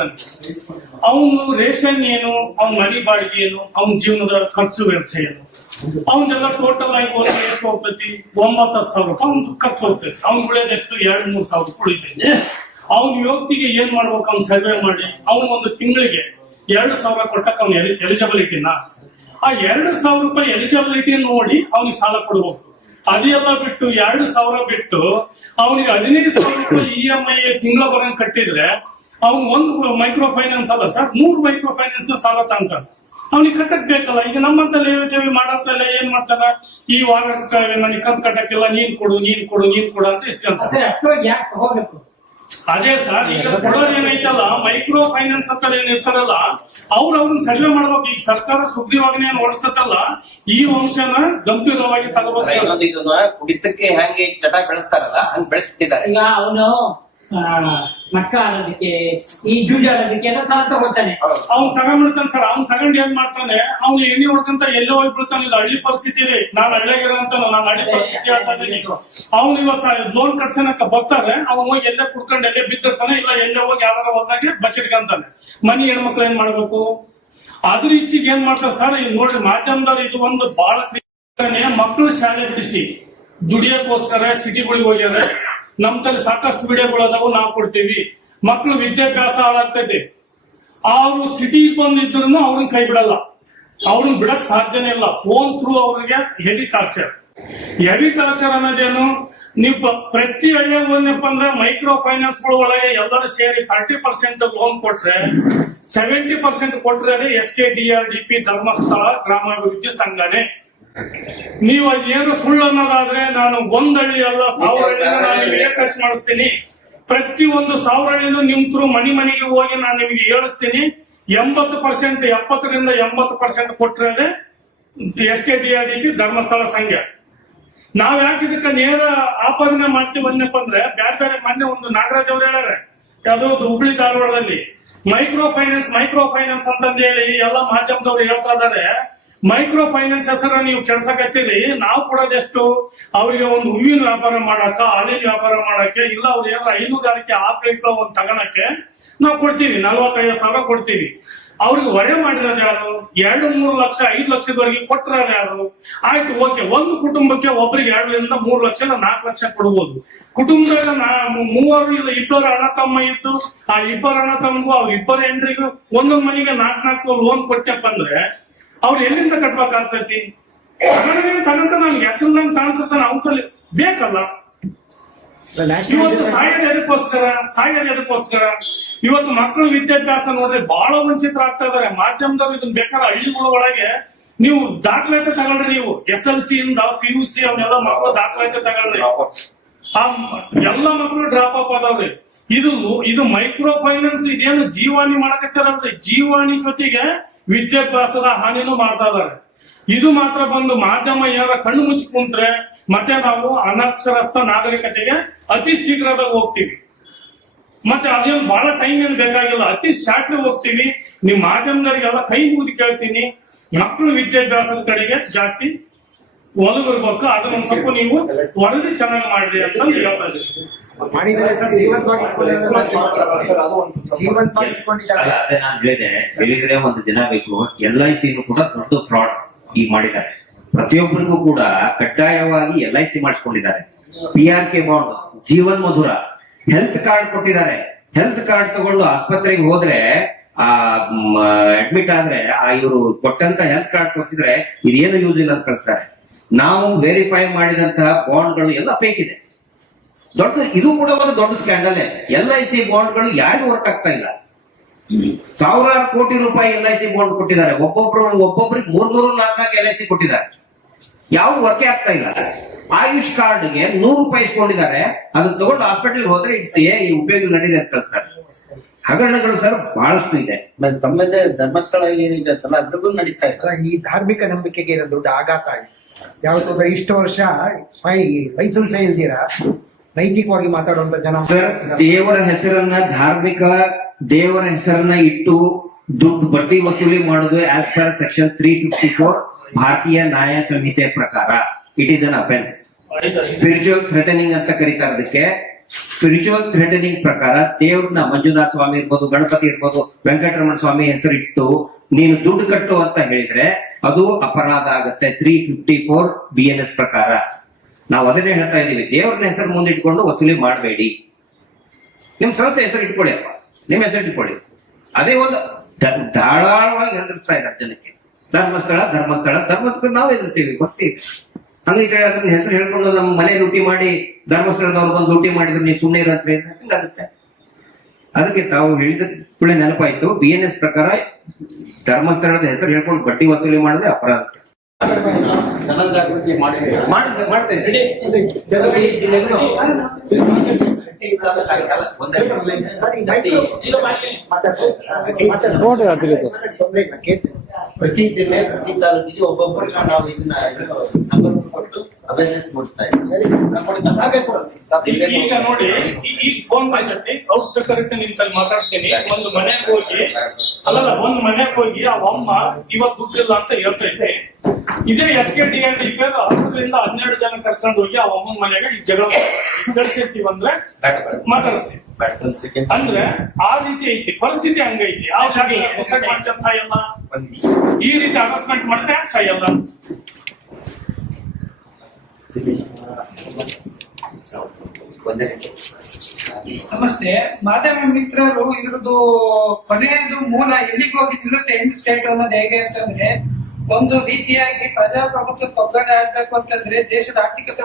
ಅವನು ರೇಷನ್ ಏನು, ಅವ್ನ ಮನೆ ಬಾಡಿಗೆ ಏನು, ಅವ್ನ ಜೀವನದ ಖರ್ಚು ವೆಚ್ಚ ಏನು, ಅವನ್ನೆಲ್ಲ ಟೋಟಲ್ ಆಗಿ ಎಷ್ಟು ಹೋಗ್ತೈತಿ? 9,000 ರೂಪಾಯಿ ಅವ್ನು ಖರ್ಚು ಹೋಗ್ತೈತಿ. ಅವ್ನು ಉಳಿಯೋದೆಷ್ಟು? 2-3 ಸಾವಿರ ರೂಪಾಯಿ ಉಳಿತೈತಿ. ಅವ್ನ ಯುವತಿಗೆ ಏನ್ ಮಾಡ್ಬೇಕು? ಅವ್ನು ಸರ್ವೆ ಮಾಡಿ ಅವ್ನು ಒಂದು ತಿಂಗಳಿಗೆ 2,000 ಕೊಟ್ಟಕ್ಕೆ ಅವ್ನ ಎಲಿಜಿಬಿಲಿಟಿನ ಆ 2,000 ರೂಪಾಯಿ ಎಲಿಜಿಬಿಲಿಟಿ ನೋಡಿ ಅವ್ನಿಗೆ ಸಾಲ ಕೊಡ್ಬೇಕು. ಅದೆಲ್ಲ ಬಿಟ್ಟು 2,000 ಬಿಟ್ಟು ಅವನಿಗೆ 15,000 ರೂಪಾಯಿ EMI ತಿಂಗಳ ಬರಂಗ್ ಕಟ್ಟಿದ್ರೆ ಅವ್ನು ಒಂದು ಮೈಕ್ರೋ ಫೈನಾನ್ಸ್ ಅಲ್ಲ ಸರ್, 3 ಮೈಕ್ರೋ ಫೈನಾನ್ಸ್ ನ ಸಾಲ ತಗೊಂತಾನೆ. ಅವ್ನಿಗೆ ಕಟ್ಟಕ್ ಬೇಕಲ್ಲ. ಈಗ ನಮ್ಮಂತ ಲೇವಾದೇವಿ ಮಾಡಂತಲ್ಲ ಏನ್ ಮಾಡ್ತಾನ, ಈ ವಾರ ನನಗೆ ಕಂತು ಕಟ್ಟಕ್ಕಿಲ್ಲ, ನೀನ್ ಕೊಡು ಅಂತ ಇಸ್ಕೊಂತ. ಅಷ್ಟೊಳಗೆ ಯಾಕೆ ತಗೋಬೇಕು? ಅದೇ ಸರ್, ಈಗ ಕೊಡೋದು ಏನೈತಲ್ಲ ಮೈಕ್ರೋ ಫೈನಾನ್ಸ್ ಅಂತ ಏನ್ ಇರ್ತಾರಲ್ಲ ಅವ್ರನ್ನ ಸರ್ವೆ ಮಾಡ್ಬೇಕು. ಈಗ ಸರ್ಕಾರ ಸುಗ್ರೀವಾಜ್ಞೆ ಹೊರಡಿಸ್ತಲ್ಲ, ಈ ಅಂಶನ ಗಂಭೀರವಾಗಿ ತಗೋಬೇಕು ಸರ್. ಇನ್ನೊಂದು ಇದನ್ನ ಕುಡಿತಕ್ಕೆ ಹೆಂಗೆ ಚಟ ಬೆಳೆಸ್ತಾರಲ್ಲ ಹಂಗ್ ಬೆಳೆಸ್ಬಿಟ್ಟಿದ್ದಾರೆ. ಈಗ ಅವನು ಮಟ್ಟ ಆಡೋದಕ್ಕೆ, ಈ ಜೂಜ್ ಆಡೋದಕ್ಕೆ ಎಲ್ಲ ಸಾಲ ತಗೊಳ್ತಾನೆ. ಅವ್ನ್ ತಗೊಂಡ್ಬಿಡ್ತಾನೆ ಸರ್. ಅವ್ನ್ ತಗೊಂಡ್ ಏನ್ ಮಾಡ್ತಾನೆ, ಅವ್ನು ಎಣ್ಣೆ ಹೊಡ್ಕಂತ ಎಲ್ಲೋ ಹೋಗ್ಬಿಡ್ತಾನೆ. ಇದು ಹಳ್ಳಿ ಪರಿಸ್ಥಿತಿ ರೀ. ನಾನ್ ಹಳ್ಳಿಯಾಗಿರೋ ಅಂತ ನಾನು ಹಳ್ಳಿ ಪರಿಸ್ಥಿತಿ ಹೇಳ್ತಾ ಇದ್ದೀನಿ. ಅವ್ನು ಇವತ್ತು ಲೋನ್ ಕಟ್ಸನಕ ಬರ್ತಾರೆ, ಅವ್ನು ಹೋಗಿ ಎಲ್ಲೇ ಕುಡ್ಕೊಂಡು ಎಲ್ಲೇ ಬಿದ್ದಿರ್ತಾನೆ, ಇಲ್ಲ ಎಲ್ಲೇ ಹೋಗಿ ಯಾವ್ದಾರ ಹೋದಾಗೆ ಬಚ್ಚಿಟ್ಕೊಂತಾನೆ. ಮನಿ ಹೆಣ್ಮಕ್ಳು ಏನ್ ಮಾಡ್ಬೇಕು? ಅದ್ರ ಇಚ್ಚಿಗೆ ಏನ್ ಮಾಡ್ತಾರೆ ಸರ್, ಈಗ ನೋಡ್ರಿ ಮಾಧ್ಯಮದವ್ರು ಇದು ಒಂದು ಬಹಳ ಮಕ್ಕಳು ಶಾಲೆ ಬಿಡಿಸಿ ದುಡಿಯಕ್ಕೋಸ್ಕರ ಸಿಟಿಗಳಿಗೆ ಹೋಗ್ಯಾರ. ನಮ್ ತಲೆ ಸಾಕಷ್ಟು ವಿಡಿಯೋಗಳು ಅದಾವು, ನಾವು ಕೊಡ್ತೀವಿ. ಮಕ್ಕಳು ವಿದ್ಯಾಭ್ಯಾಸ ಹಾಳಾಗ್ತೈತಿ. ಅವರು ಸಿಟಿಗೆ ಬಂದಿದ್ರು ಅವ್ರನ್ನ ಕೈ ಬಿಡಲ್ಲ, ಅವ್ರನ್ನ ಬಿಡಕ್ ಸಾಧ್ಯನೇ ಇಲ್ಲ. ಫೋನ್ ಥ್ರೂ ಅವ್ರಿಗೆ ಹೆವಿ ಟಾರ್ಚರ್. ಹೆವಿ ಟಾರ್ಚರ್ ಅನ್ನೋದೇನು, ನೀವು ಪ್ರತಿ ಹಳ್ಳಿ ಹೋದ್ನಪ್ಪ ಅಂದ್ರೆ ಮೈಕ್ರೋ ಫೈನಾನ್ಸ್ ಗಳ ಒಳಗೆ ಎಲ್ಲರೂ ಸೇರಿ 30% ಲೋನ್ ಕೊಟ್ರೆ 70% ಕೊಟ್ರೆ SKDRDP ಧರ್ಮಸ್ಥಳ ಗ್ರಾಮಾಭಿವೃದ್ಧಿ ಸಂಘನೇ. ನೀವು ಅದೇನು ಸುಳ್ಳು ಅನ್ನೋದಾದ್ರೆ ನಾನು ಒಂದಳ್ಳಿ ಅಲ್ಲ 1000 ಹಳ್ಳಿನ ನಾನು ನಿಮಗೆ ಖರ್ಚು ಮಾಡಿಸ್ತೀನಿ. ಪ್ರತಿ ಒಂದು 1000 ಹಳ್ಳಿನೂ ನಿಮ್ ಥ್ರೂ ಮನೆಗೆ ಹೋಗಿ ನಾನು ನಿಮಗೆ ಹೇಳಿಸ್ತೀನಿ. 70% 70ರಿಂದ 80% ಕೊಟ್ರೆ SKDRDP ಧರ್ಮಸ್ಥಳ ಸಂಘ. ನಾವ್ ಯಾಕೆ ಇದಕ್ಕೆ ನೇರ ಆಪಾದನೆ ಮಾಡ್ತೀವಿ ಅಂದಪ್ಪ ಅಂದ್ರೆ, ಬೇರೆ ಮೊನ್ನೆ ಒಂದು ನಾಗರಾಜ್ ಅವ್ರು ಹೇಳ್ಯಾರ, ಯಾವ್ದೋ ಹುಬ್ಳಿ ಧಾರವಾಡದಲ್ಲಿ ಮೈಕ್ರೋ ಫೈನಾನ್ಸ್ ಅಂತಂದು ಹೇಳಿ ಎಲ್ಲ ಮಾಧ್ಯಮದವ್ರು ಹೇಳ್ತಾ ಇದಾರೆ. ಮೈಕ್ರೋ ಫೈನಾನ್ಸ್ ಹೆಸರ ನೀವು ಕೆಲ್ಸಕತ್ತೀರಿ. ನಾವು ಕೊಡೋದೆಷ್ಟು? ಅವ್ರಿಗೆ ಒಂದು ಹೂವಿನ ವ್ಯಾಪಾರ ಮಾಡಕ, ಹಾಲಿನ ವ್ಯಾಪಾರ ಮಾಡಕ್ಕೆ, ಇಲ್ಲ ಅವ್ರು ಏನಾರ ಹೈನುಗಾರಿಕೆ ಆಕಳಿಕ ಒಂದು ತಗೋಣಕ್ಕೆ ನಾವು ಕೊಡ್ತೀವಿ. 45,000 ಕೊಡ್ತೀವಿ. ಅವ್ರಿಗೆ ಹೊರೆ ಮಾಡಿರೋದು ಯಾರು? 2-3 ಲಕ್ಷ 5 ಲಕ್ಷದವರೆಗೆ ಕೊಟ್ಟರೆ ಯಾರು? ಆಯ್ತು, ಓಕೆ. ಒಂದು ಕುಟುಂಬಕ್ಕೆ ಒಬ್ಬರಿಗೆ 2ರಿಂದ 3 ಲಕ್ಷ 4 ಲಕ್ಷ ಕೊಡ್ಬೋದು. ಕುಟುಂಬದಾಗ 3 ಇಲ್ಲ 2 ಅಣ್ಣ ತಮ್ಮ ಇದ್ದು, ಆ 2 ಅಣ್ಣ ತಮ್ಮಗೂ ಅವ್ರ 2 ಹೆಂಡ್ರಿಗೂ ಒಂದೊಂದ್ ಮನೆಗೆ 4 ಲೋನ್ ಕೊಟ್ಟಪ್ಪ ಅಂದ್ರೆ ಅವ್ರು ಎಲ್ಲಿಂದ ಕಟ್ಬೇಕಾಗ್ತೈತಿ? ತಗಂತ ನಮ್ಗೆ ಎಕ್ಸಲ್ ಕಾಣಿಸ್ತಾನೆ ಅವತ್ತಲ್ಲಿ ಬೇಕಲ್ಲ. ಇವತ್ತು ಸಾಯೋದು ಎದಕ್ಕೋಸ್ಕರ? ಇವತ್ತು ಮಕ್ಕಳು ವಿದ್ಯಾಭ್ಯಾಸ ನೋಡ್ರಿ ಬಹಳ ವಂಚಿತರಾಗ್ತಾ ಇದಾರೆ. ಮಾಧ್ಯಮದವ್ರು ಇದನ್ನ ಬೇಕಾದ್ರೆ ಹಳ್ಳಿಗಳ ಒಳಗೆ ನೀವು ದಾಖಲಾತಿ ತಗೊಳ್ರಿ. ನೀವು SLC ಇಂದ PUC ಅವನ್ನೆಲ್ಲ ಮಕ್ಕಳು ದಾಖಲಾತಿ ತಗೊಳ್ರಿ. ಆ ಎಲ್ಲ ಮಕ್ಕಳು ಡ್ರಾಪ್ ಅಪ್ ಅದಾವ್ರಿ. ಇದು ಮೈಕ್ರೋ ಫೈನಾನ್ಸ್ ಇದೇನು ಜೀವಾಣಿ ಮಾಡಕತ್ತಾರಲ್ರಿ, ಜೀವಾಣಿ ಜೊತೆಗೆ ವಿದ್ಯಾಭ್ಯಾಸದ ಹಾನಿನೂ ಮಾಡ್ತಾ ಇದಾರೆ. ಇದು ಮಾತ್ರ ಬಂದು ಮಾಧ್ಯಮ ಏನಾರ ಕಣ್ಣು ಮುಚ್ಚಿ ಕುಂತ್ರೆ ಮತ್ತೆ ನಾವು ಅನಕ್ಷರಸ್ಥ ನಾಗರಿಕತೆಗೆ ಅತಿ ಶೀಘ್ರದಾಗ ಹೋಗ್ತೀವಿ. ಮತ್ತೆ ಅದೇನು ಬಹಳ ಟೈಮ್ ಏನು ಬೇಕಾಗಿಲ್ಲ, ಅತಿ ಶಾರ್ಟ್ಲಿ ಹೋಗ್ತೀವಿ. ನಿಮ್ ಮಾಧ್ಯಮದವರಿಗೆಲ್ಲ ಕೈ ಮುಗಿದು ಕೇಳ್ತೀನಿ, ಮಕ್ಕಳು ವಿದ್ಯಾಭ್ಯಾಸದ ಕಡೆಗೆ ಜಾಸ್ತಿ ಒಲವಿರ್ಬೇಕು. ಅದನ್ನ ಸ್ವಲ್ಪ ನೀವು ವರದಿ ಚೆನ್ನಾಗಿ ಮಾಡ್ರಿ ಅಂತ ಹೇಳ್ತಾ ಇದ್ದೀವಿ. ಮಾಡಿದ್ದಾರೆ ಸರ್, ಜೀವಂತವಾಗಿ ಇಟ್ಕೊಂಡಿದ್ದಾರೆ. ಅಲ್ಲ, ಅದೇ ನಾನು ಹೇಳಿದ್ರೆ ಒಂದು ದಿನ ಬೇಕು. LIC ಕೂಡ ದೊಡ್ಡ ಫ್ರಾಡ್ ಈಗ ಮಾಡಿದ್ದಾರೆ. ಪ್ರತಿಯೊಬ್ಬರಿಗೂ ಕೂಡ ಕಡ್ಡಾಯವಾಗಿ LIC ಮಾಡಿಸ್ಕೊಂಡಿದ್ದಾರೆ. PRK ಬಾಂಡ್, ಜೀವನ್ ಮಧುರ, ಹೆಲ್ತ್ ಕಾರ್ಡ್ ಕೊಟ್ಟಿದ್ದಾರೆ. ಹೆಲ್ತ್ ಕಾರ್ಡ್ ತಗೊಂಡು ಆಸ್ಪತ್ರೆಗೆ ಹೋದ್ರೆ ಅಡ್ಮಿಟ್ ಆದ್ರೆ ಇವರು ಕೊಟ್ಟಂತ ಹೆಲ್ತ್ ಕಾರ್ಡ್ ಕೊಟ್ಟಿದ್ರೆ ಇದೇನು ಯೂಸ್ ಇಲ್ಲ ಅಂತ ಕಳಿಸ್ತಾರೆ. ನಾವು ವೆರಿಫೈ ಮಾಡಿದಂತಹ ಬಾಂಡ್ಗಳು ಎಲ್ಲ ಫೇಕ್ ಇದೆ. ಇದು ಕೂಡ ಒಂದು ದೊಡ್ಡ ಸ್ಕ್ಯಾಂಡಲ್. LIC ಬಾಂಡ್ಗಳು ಯಾರಿಗೂ ವರ್ಕ್ ಆಗ್ತಾ ಇಲ್ಲ. 1000 ಕೋಟಿ ರೂಪಾಯಿ LIC ಬಾಂಡ್ ಕೊಟ್ಟಿದ್ದಾರೆ. ಒಬ್ಬೊಬ್ಬರಿಗೆ 3-4 LIC ಕೊಟ್ಟಿದ್ದಾರೆ. ಯಾವ ವರ್ಕೇ ಆಗ್ತಾ ಇಲ್ಲ. ಆಯುಷ್ ಕಾರ್ಡ್ಗೆ 100 ರೂಪಾಯಿ ಇಸ್ಕೊಂಡಿದ್ದಾರೆ. ಅದನ್ನ ತಗೊಂಡು ಹಾಸ್ಪಿಟಲ್ ಹೋದ್ರೆ ಈ ಉಪಯೋಗ ನಡೀದೆ ಅಂತ ಕಳಿಸ್ತಾರೆ. ಹಗರಣಗಳು ಸರ್ ಬಹಳಷ್ಟು ಇದೆ. ತಮ್ಮದೇ ಧರ್ಮಸ್ಥಳ ಏನಿದೆ ಅಂತಲ್ಲ ಅದ್ರದ್ದು ನಡೀತಾ ಇದೆ. ಈ ಧಾರ್ಮಿಕ ನಂಬಿಕೆಗೆ ಇದು ದೊಡ್ಡ ಆಘಾತ ಆಗಿದೆ. ಯಾವತ್ತೊಬ್ಬ ಇಷ್ಟು ವರ್ಷ ಲೈಸೆನ್ಸ್ ಇಲ್ದಿರಾ ನೈತಿಕವಾಗಿ ಮಾತಾಡುವಂತ ಜನ ಸರ್, ದೇವರ ಹೆಸರನ್ನ ದೇವರ ಹೆಸರನ್ನ ಇಟ್ಟು ದುಡ್ಡು ಬಡ್ಡಿ ವಸೂಲಿ ಮಾಡುದು ಆಸ್ ಪರ್ ಸೆಕ್ಷನ್ 354 ಭಾರತೀಯ ನ್ಯಾಯ ಸಂಹಿತೆ ಪ್ರಕಾರ it is an offence. Spiritual threatening ಅಂತ ಕರೀತಾರೆ ಅದಕ್ಕೆ. ಸ್ಪಿರಿಚುವಲ್ ಥ್ರೆಟನಿಂಗ್ ಪ್ರಕಾರ ದೇವ್ರನ್ನ ಮಂಜುನಾಥ ಸ್ವಾಮಿ ಇರ್ಬೋದು, ಗಣಪತಿ ಇರ್ಬೋದು, ವೆಂಕಟರಮಣ ಸ್ವಾಮಿ ಹೆಸರಿಟ್ಟು ನೀನು ದುಡ್ಡು ಕಟ್ಟು ಅಂತ ಹೇಳಿದ್ರೆ ಅದು ಅಪರಾಧ ಆಗುತ್ತೆ 354 BNS ಪ್ರಕಾರ. ನಾವು ಅದನ್ನೇ ಹೇಳ್ತಾ ಇದೀವಿ. ದೇವ್ರನ್ನ ಹೆಸರು ಮುಂದಿಟ್ಕೊಂಡು ವಸೂಲಿ ಮಾಡಬೇಡಿ. ನಿಮ್ ಸಂಸ್ಥೆ ಹೆಸರು ಇಟ್ಕೊಳ್ಳಿ ಅಪ್ಪ, ನಿಮ್ ಹೆಸರು ಇಟ್ಕೊಳ್ಳಿ. ಅದೇ ಒಂದು ಧಾರಾಳವಾಗಿ ಹೆದರಿಸ್ತಾ ಇದ್ದಾರೆ ಜನಕ್ಕೆ. ಧರ್ಮಸ್ಥಳ ನಾವು ಎದುರ್ತೀವಿ, ಬರ್ತೀವಿ. ಹಂಗೆ ಅದನ್ನ ಹೆಸರು ಹೇಳ್ಕೊಂಡು ನಮ್ಮ ಮನೆ ಲೂಟಿ ಮಾಡಿ ಧರ್ಮಸ್ಥಳದವ್ರು ಬಂದು ಲೂಟಿ ಮಾಡಿದ್ರೆ ನೀವು ಸುಮ್ಮನೆ ಇರತ್ರಿ ಹಂಗಾಗುತ್ತೆ. ಅದಕ್ಕೆ ತಾವು ಹೇಳಿದ ಕೂಡ ನೆನಪಾಯ್ತು. BNS ಪ್ರಕಾರ ಧರ್ಮಸ್ಥಳದ ಹೆಸರು ಹೇಳ್ಕೊಂಡು ಬಡ್ಡಿ ವಸೂಲಿ ಮಾಡಿದ್ರೆ ಅಪರಾಧ. ಜನಜಾಗೃತಿ ಮಾಡಿ ಮಾಡ್ತೇನೆ. ಸರ್, ಈ ಮೈಕ್ರೋ ಈಗ ಮಾಡ್ಲಿ. ಪ್ರತಿ ಜಿಲ್ಲೆ ಪ್ರತಿ ತಾಲೂಕಿಗೆ ಒಬ್ಬೊಬ್ಬರಿಗೆ ನಾವು ಇದನ್ನ ನಂಬರ್ ಕೊಟ್ಟು ಅವೇರ್ನೆಸ್ ಮಾಡ್ತಾ ಇದ್ದೀವಿ. ಈಗ ನೋಡಿ ಈ ಫೋನ್ ಬಂದೈತಿ ಔಟ್ಸ್ಪೆಕ್ಟರ್ ನಿಂತಲ್ಲಿ ಮಾತಾಡ್ತೀನಿ. ಒಂದು ಮನೆಗೆ ಹೋಗಿ ಒಂದ್ ಮನೆಗೆ ಹೋಗಿ ಆ ಅಮ್ಮ ಇವತ್ತು ದುಡ್ಡಿಲ್ಲ ಅಂತ ಹೇಳ್ತೈತೆ. ಇದೇ SKDRD 10ರಿಂದ 12 ಜನ ಕರ್ಕೊಂಡು ಹೋಗಿ ಆ ಅಮ್ಮನ ಮನೆಗೆ ಈ ಜಗಳ ಕಳ್ಸಿರ್ತೀವಿ ಅಂದ್ರೆ ಮಾತಾಡಿಸ್ತೀವಿ. ಅಂದ್ರೆ ಆ ರೀತಿ ಐತಿ ಪರಿಸ್ಥಿತಿ, ಹಂಗೈತಿ. ಆ ಸೊಸೈಟಿ ಮಾಡ್ಕೊಂಡು ಸಾಯಲ್ಲ, ಈ ರೀತಿ ಅನೌನ್ಸ್ಮೆಂಟ್ ಮಾಡಿದ್ರೆ ಸಾಯಲ್ಲ. ನಮಸ್ತೆ. ಮಾಧ್ಯಮ ಮಿತ್ರರು ಇದ್ರದ್ದು ಕೊನೆಯದು ಮೂಲ ಎಲ್ಲಿಗೆ ಹೋಗಿ ನಿಲ್ಲುತ್ತೆ ಎಂಡ್ ಸ್ಟೇಟ್ ಅನ್ನೋದು ಹೇಗೆ ಅಂತಂದ್ರೆ, ಒಂದು ರೀತಿಯಾಗಿ ಪ್ರಜಾಪ್ರಭುತ್ವ ಒಗ್ಗಡೆ ಆಗ್ಬೇಕು ಅಂತಂದ್ರೆ ದೇಶದ ಆರ್ಥಿಕತೆ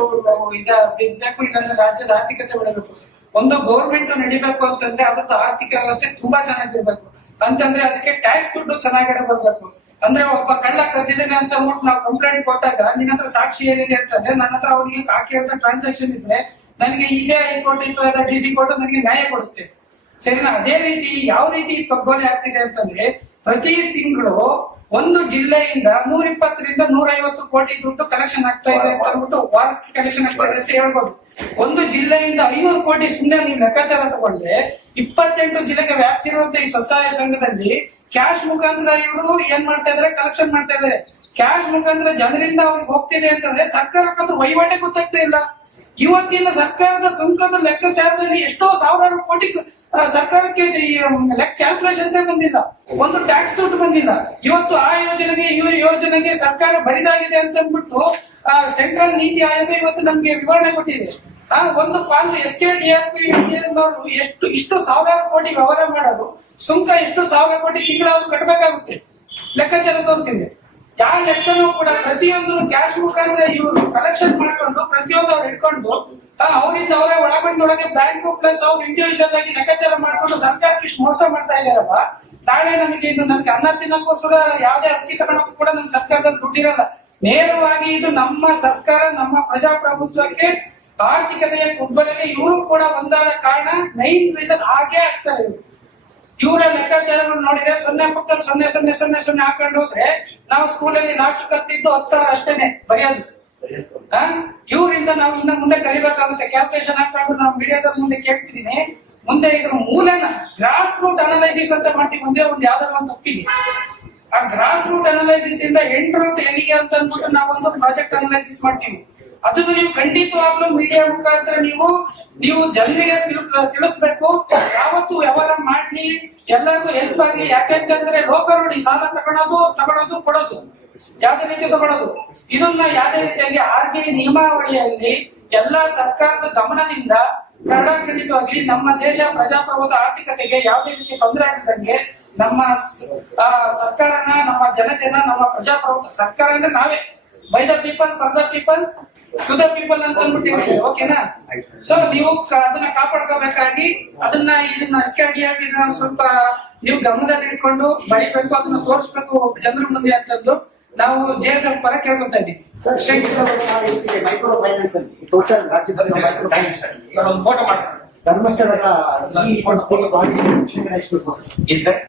ಇದ್ಬೇಕು, ಇಲ್ಲಾಂದ್ರೆ ರಾಜ್ಯದ ಆರ್ಥಿಕತೆ ಉಳಿಬೇಕು. ಒಂದು ಗೌರ್ಮೆಂಟ್ ನಡಿಬೇಕು ಅಂತಂದ್ರೆ ಅದ್ರದ್ದು ಆರ್ಥಿಕ ವ್ಯವಸ್ಥೆ ತುಂಬಾ ಚೆನ್ನಾಗಿರ್ಬೇಕು. ಅಂತಂದ್ರೆ ಅದಕ್ಕೆ ಟ್ಯಾಕ್ಸ್ ದುಡ್ಡು ಚೆನ್ನಾಗಿ ಬರ್ಬೇಕು. ಅಂದ್ರೆ ಒಬ್ಬ ಕಳ್ಳ ಕದ್ದಿದ್ದೇನೆ ಅಂತ ಅಂದ್ಬಿಟ್ಟು ನಾವು ಕಂಪ್ಲೇಂಟ್ ಕೊಟ್ಟಾಗ ನಿನ್ನ ಹತ್ರ ಸಾಕ್ಷಿ ಏನಿದೆ ಅಂತಂದ್ರೆ ನನ್ನ ಹತ್ರ ಅವ್ರಿಗೆ ಹಾಕಿರೋ ಟ್ರಾನ್ಸಾಕ್ಷನ್ ಇದ್ರೆ ನನಗೆ ಇದೇ ಹೈಕೋರ್ಟ್ ಅಥವಾ DC ಕೋರ್ಟ್ ನನಗೆ ನ್ಯಾಯ ಕೊಡುತ್ತೆ. ಸರಿನಾ? ಅದೇ ರೀತಿ ಯಾವ ರೀತಿ ಕಗ್ಗೊಲೆ ಆಗ್ತಿದೆ ಅಂತಂದ್ರೆ, ಪ್ರತಿ ತಿಂಗಳು ಒಂದು ಜಿಲ್ಲೆಯಿಂದ 120ರಿಂದ 150 ಕೋಟಿ ದುಡ್ಡು ಕಲೆಕ್ಷನ್ ಆಗ್ತಾ ಇದೆ ಅಂತ ಅಂದ್ಬಿಟ್ಟು ವಾರಕ್ಕೆ ಕಲೆಕ್ಷನ್ ಆಗ್ತಾ ಇದೆ ಅಂತ ಹೇಳ್ಬೋದು. ಒಂದು ಜಿಲ್ಲೆಯಿಂದ 500 ಕೋಟಿ ಸುಮ್ಮನೆ ನೀವು ಲೆಕ್ಕಾಚಾರ ತಗೊಂಡ್ರೆ 28 ಜಿಲ್ಲೆಗೆ ವ್ಯಾಪ್ಸಿರುವಂತ ಈ ಸ್ವಸಹಾಯ ಸಂಘದಲ್ಲಿ ಕ್ಯಾಶ್ ಮುಖಾಂತರ ಇವರು ಏನ್ ಮಾಡ್ತಾ ಇದಾರೆ, ಕಲೆಕ್ಷನ್ ಮಾಡ್ತಾ ಇದಾರೆ. ಕ್ಯಾಶ್ ಮುಖಾಂತರ ಜನರಿಂದ ಅವ್ರಿಗೆ ಹೋಗ್ತಿದೆ ಅಂತಂದ್ರೆ ಸರ್ಕಾರಕ್ಕಂತೂ ವಹಿವಾಟೆ ಗೊತ್ತಾಗ್ತಾ ಇಲ್ಲ. ಇವತ್ತಿನ ಸರ್ಕಾರದ ಸುಂಕದ ಲೆಕ್ಕಾಚಾರದಲ್ಲಿ ಎಷ್ಟೋ ಸಾವಿರಾರು ಕೋಟಿ ಸರ್ಕಾರಕ್ಕೆ ಕ್ಯಾಲ್ಕುಲೇಷನ್ಸ್ ಬಂದಿಲ್ಲ, ಒಂದು ಟ್ಯಾಕ್ಸ್ ದುಡ್ಡು ಬಂದಿಲ್ಲ. ಇವತ್ತು ಆ ಯೋಜನೆಗೆ ಈ ಯೋಜನೆಗೆ ಸರ್ಕಾರ ಬರಿದಾಗಿದೆ ಅಂತ ಅಂದ್ಬಿಟ್ಟು ಸೆಂಟ್ರಲ್ ನೀತಿ ಆಯೋಗ ಇವತ್ತು ನಮ್ಗೆ ವಿವರಣೆ ಕೊಟ್ಟಿದೆ. ಒಂದು ಪಾಲು SKDRD ಇಷ್ಟು ಸಾವಿರಾರು ಕೋಟಿ ವ್ಯವಹಾರ ಮಾಡೋದು, ಸುಂಕ ಎಷ್ಟು ಸಾವಿರ ಕೋಟಿ ತಿಂಗಳು ಅವ್ರು ಕಟ್ಟಬೇಕಾಗುತ್ತೆ. ಲೆಕ್ಕಾಚಾರ ತೋರಿಸಿದೆ. ಯಾವ ಲೆಕ್ಕನೂ ಕೂಡ ಪ್ರತಿಯೊಂದು ಕ್ಯಾಶ್ ಮುಖಾಂತರ ಇವರು ಕಲೆಕ್ಷನ್ ಮಾಡ್ಕೊಂಡು ಪ್ರತಿಯೊಂದು ಅವ್ರು ಇಟ್ಕೊಂಡು ಅವರಿಂದ ಅವರೇ ಒಳಗೊಂಡೊಳಗೆ ಬ್ಯಾಂಕ್ ಪ್ಲಸ್ ಅವ್ರು ಇಂಡಿವಿಜುವಲ್ ಆಗಿ ಲೆಕ್ಕಾಚಾರ ಮಾಡ್ಕೊಂಡು ಸರ್ಕಾರಕ್ಕೆ ಇಷ್ಟು ಮೋಸ ಮಾಡ್ತಾ ಇದ್ದಾರಪ್ಪ. ನಾಳೆ ನಮಗೆ ಇದು ನಮ್ಗೆ ಅನ್ನ ತಿನ್ನಕ್ಕೋಸ್ಕರ ಯಾವ್ದೇ ಅಕ್ಕಿ ತಗೊಳಕ್ಕೂ ಕೂಡ ನಮ್ ಸರ್ಕಾರದಲ್ಲಿ ದುಡ್ಡಿರಲ್ಲ. ನೇರವಾಗಿ ಇದು ನಮ್ಮ ಸರ್ಕಾರ, ನಮ್ಮ ಪ್ರಜಾಪ್ರಭುತ್ವಕ್ಕೆ, ಆರ್ಥಿಕತೆಯ ಕುಗ್ಗಲಿಗೆ ಇವರು ಕೂಡ ಒಂದಾದ ಕಾರಣ 9 ರೀಸನ್ ಆಗೇ ಆಗ್ತಾರೆ. ಇವರ ಲೆಕ್ಕಾಚಾರಗಳು ನೋಡಿದ್ರೆ 0.0000 ಹಾಕೊಂಡು ಹೋದ್ರೆ ನಾವು ಸ್ಕೂಲಲ್ಲಿ ಲಾಸ್ಟ್ ಕತ್ತಿದ್ದು 10,000 ಅಷ್ಟೇನೆ ಬರೆಯೋದು. ಇವರಿಂದ ನಾವು ಇನ್ನ ಮುಂದೆ ಕಲಿಬೇಕಾಗುತ್ತೆ. ಕ್ಯಾಲ್ಕುಲೇಷನ್ ಹಾಕೊಂಡು ನಾವು ಮೀಡಿಯಾದ ಮುಂದೆ ಕೇಳ್ತಿದ್ದೀನಿ. ಮುಂದೆ ಇದ್ರ ಮೂಲನ ಗ್ರಾಸ್ ರೂಟ್ ಅನಾಲೈಸಿಸ್ ಅಂತ ಮಾಡ್ತೀವಿ. ಮುಂದೆ ಒಂದು ಯಾವ್ದಾದ್ರು ಒಂದು ತಪ್ಪಿಗೆ ಆ ಗ್ರಾಸ್ ರೂಟ್ ಅನಾಲೈಸಿಸ್ ಇಂದ ಎಂಡ್ ರೂಟ್ ಎಲ್ಲಿಗೆ ಅಂತ ಅಂದ್ಬಿಟ್ಟು ನಾವೊಂದು ಪ್ರಾಜೆಕ್ಟ್ ಅನಾಲೈಸಿಸ್ ಮಾಡ್ತೀವಿ. ಅದನ್ನು ನೀವು ಖಂಡಿತವಾಗ್ಲೂ ಮೀಡಿಯಾ ಮುಖಾಂತರ ನೀವು ಜನರಿಗೆ ತಿಳಿಸ್ಬೇಕು. ಯಾವತ್ತು ವ್ಯವಹಾರ ಮಾಡ್ಲಿ ಎಲ್ಲರಿಗೂ ಹೆಲ್ಪ್ ಆಗ್ಲಿ. ಯಾಕೆಂತಂದ್ರೆ ಲೋಕರುಡಿ ಸಾಲ ತಗೊಳೋದು ಕೊಡೋದು ಯಾವ್ದೇ ರೀತಿ ತಗೊಳೋದು, ಇದನ್ನ ಯಾವ್ದೇ ರೀತಿಯಾಗಿ RBI ನಿಯಮಾವಳಿಯಲ್ಲಿ ಎಲ್ಲಾ ಸರ್ಕಾರದ ಗಮನದಿಂದ ಖಂಡಿತವಾಗಿ ನಮ್ಮ ದೇಶ ಪ್ರಜಾಪ್ರಭುತ್ವ ಆರ್ಥಿಕತೆಗೆ ಯಾವುದೇ ರೀತಿ ತೊಂದರೆ ಆಗದಂಗೆ ನಮ್ಮ ಸರ್ಕಾರನ, ನಮ್ಮ ಜನತೆನ, ನಮ್ಮ ಪ್ರಜಾಪ್ರಭುತ್ವ ಸರ್ಕಾರ ಅಂದ್ರೆ ನಾವೇ by the people, for the people, to the people ಅಂತ ಅಂದ್ಬಿಟ್ಟಿದ್ದೀವಿ. ಓಕೆನಾ? ಸೊ ನೀವು ಅದನ್ನ ಕಾಪಾಡ್ಕೋಬೇಕಾಗಿ ಇದನ್ನ SKDRD ಸ್ವಲ್ಪ ನೀವು ಗಮನದಲ್ಲಿ ಇಟ್ಕೊಂಡು ಬರೀಬೇಕು, ಅದನ್ನ ತೋರಿಸ್ಬೇಕು ಜನರ ಮುಂದೆ ಅಂತಂದು ನಾವು JSF ಪರ ಕೇಳ್ಕೊತಾ ಇದ್ದೀವಿ. ಮೈಕ್ರೋ ಫೈನಾನ್ಸ್ ಅಲ್ಲಿ ಟೋಟಲ್ ರಾಜ್ಯದಲ್ಲಿ ಒಂದು ಫೋಟೋ ಮಾಡಿ ಧರ್ಮಸ್ಥಳದ ಈ ಸಂಸ್ಥೆಗೆ ಎಷ್ಟು ಸರ್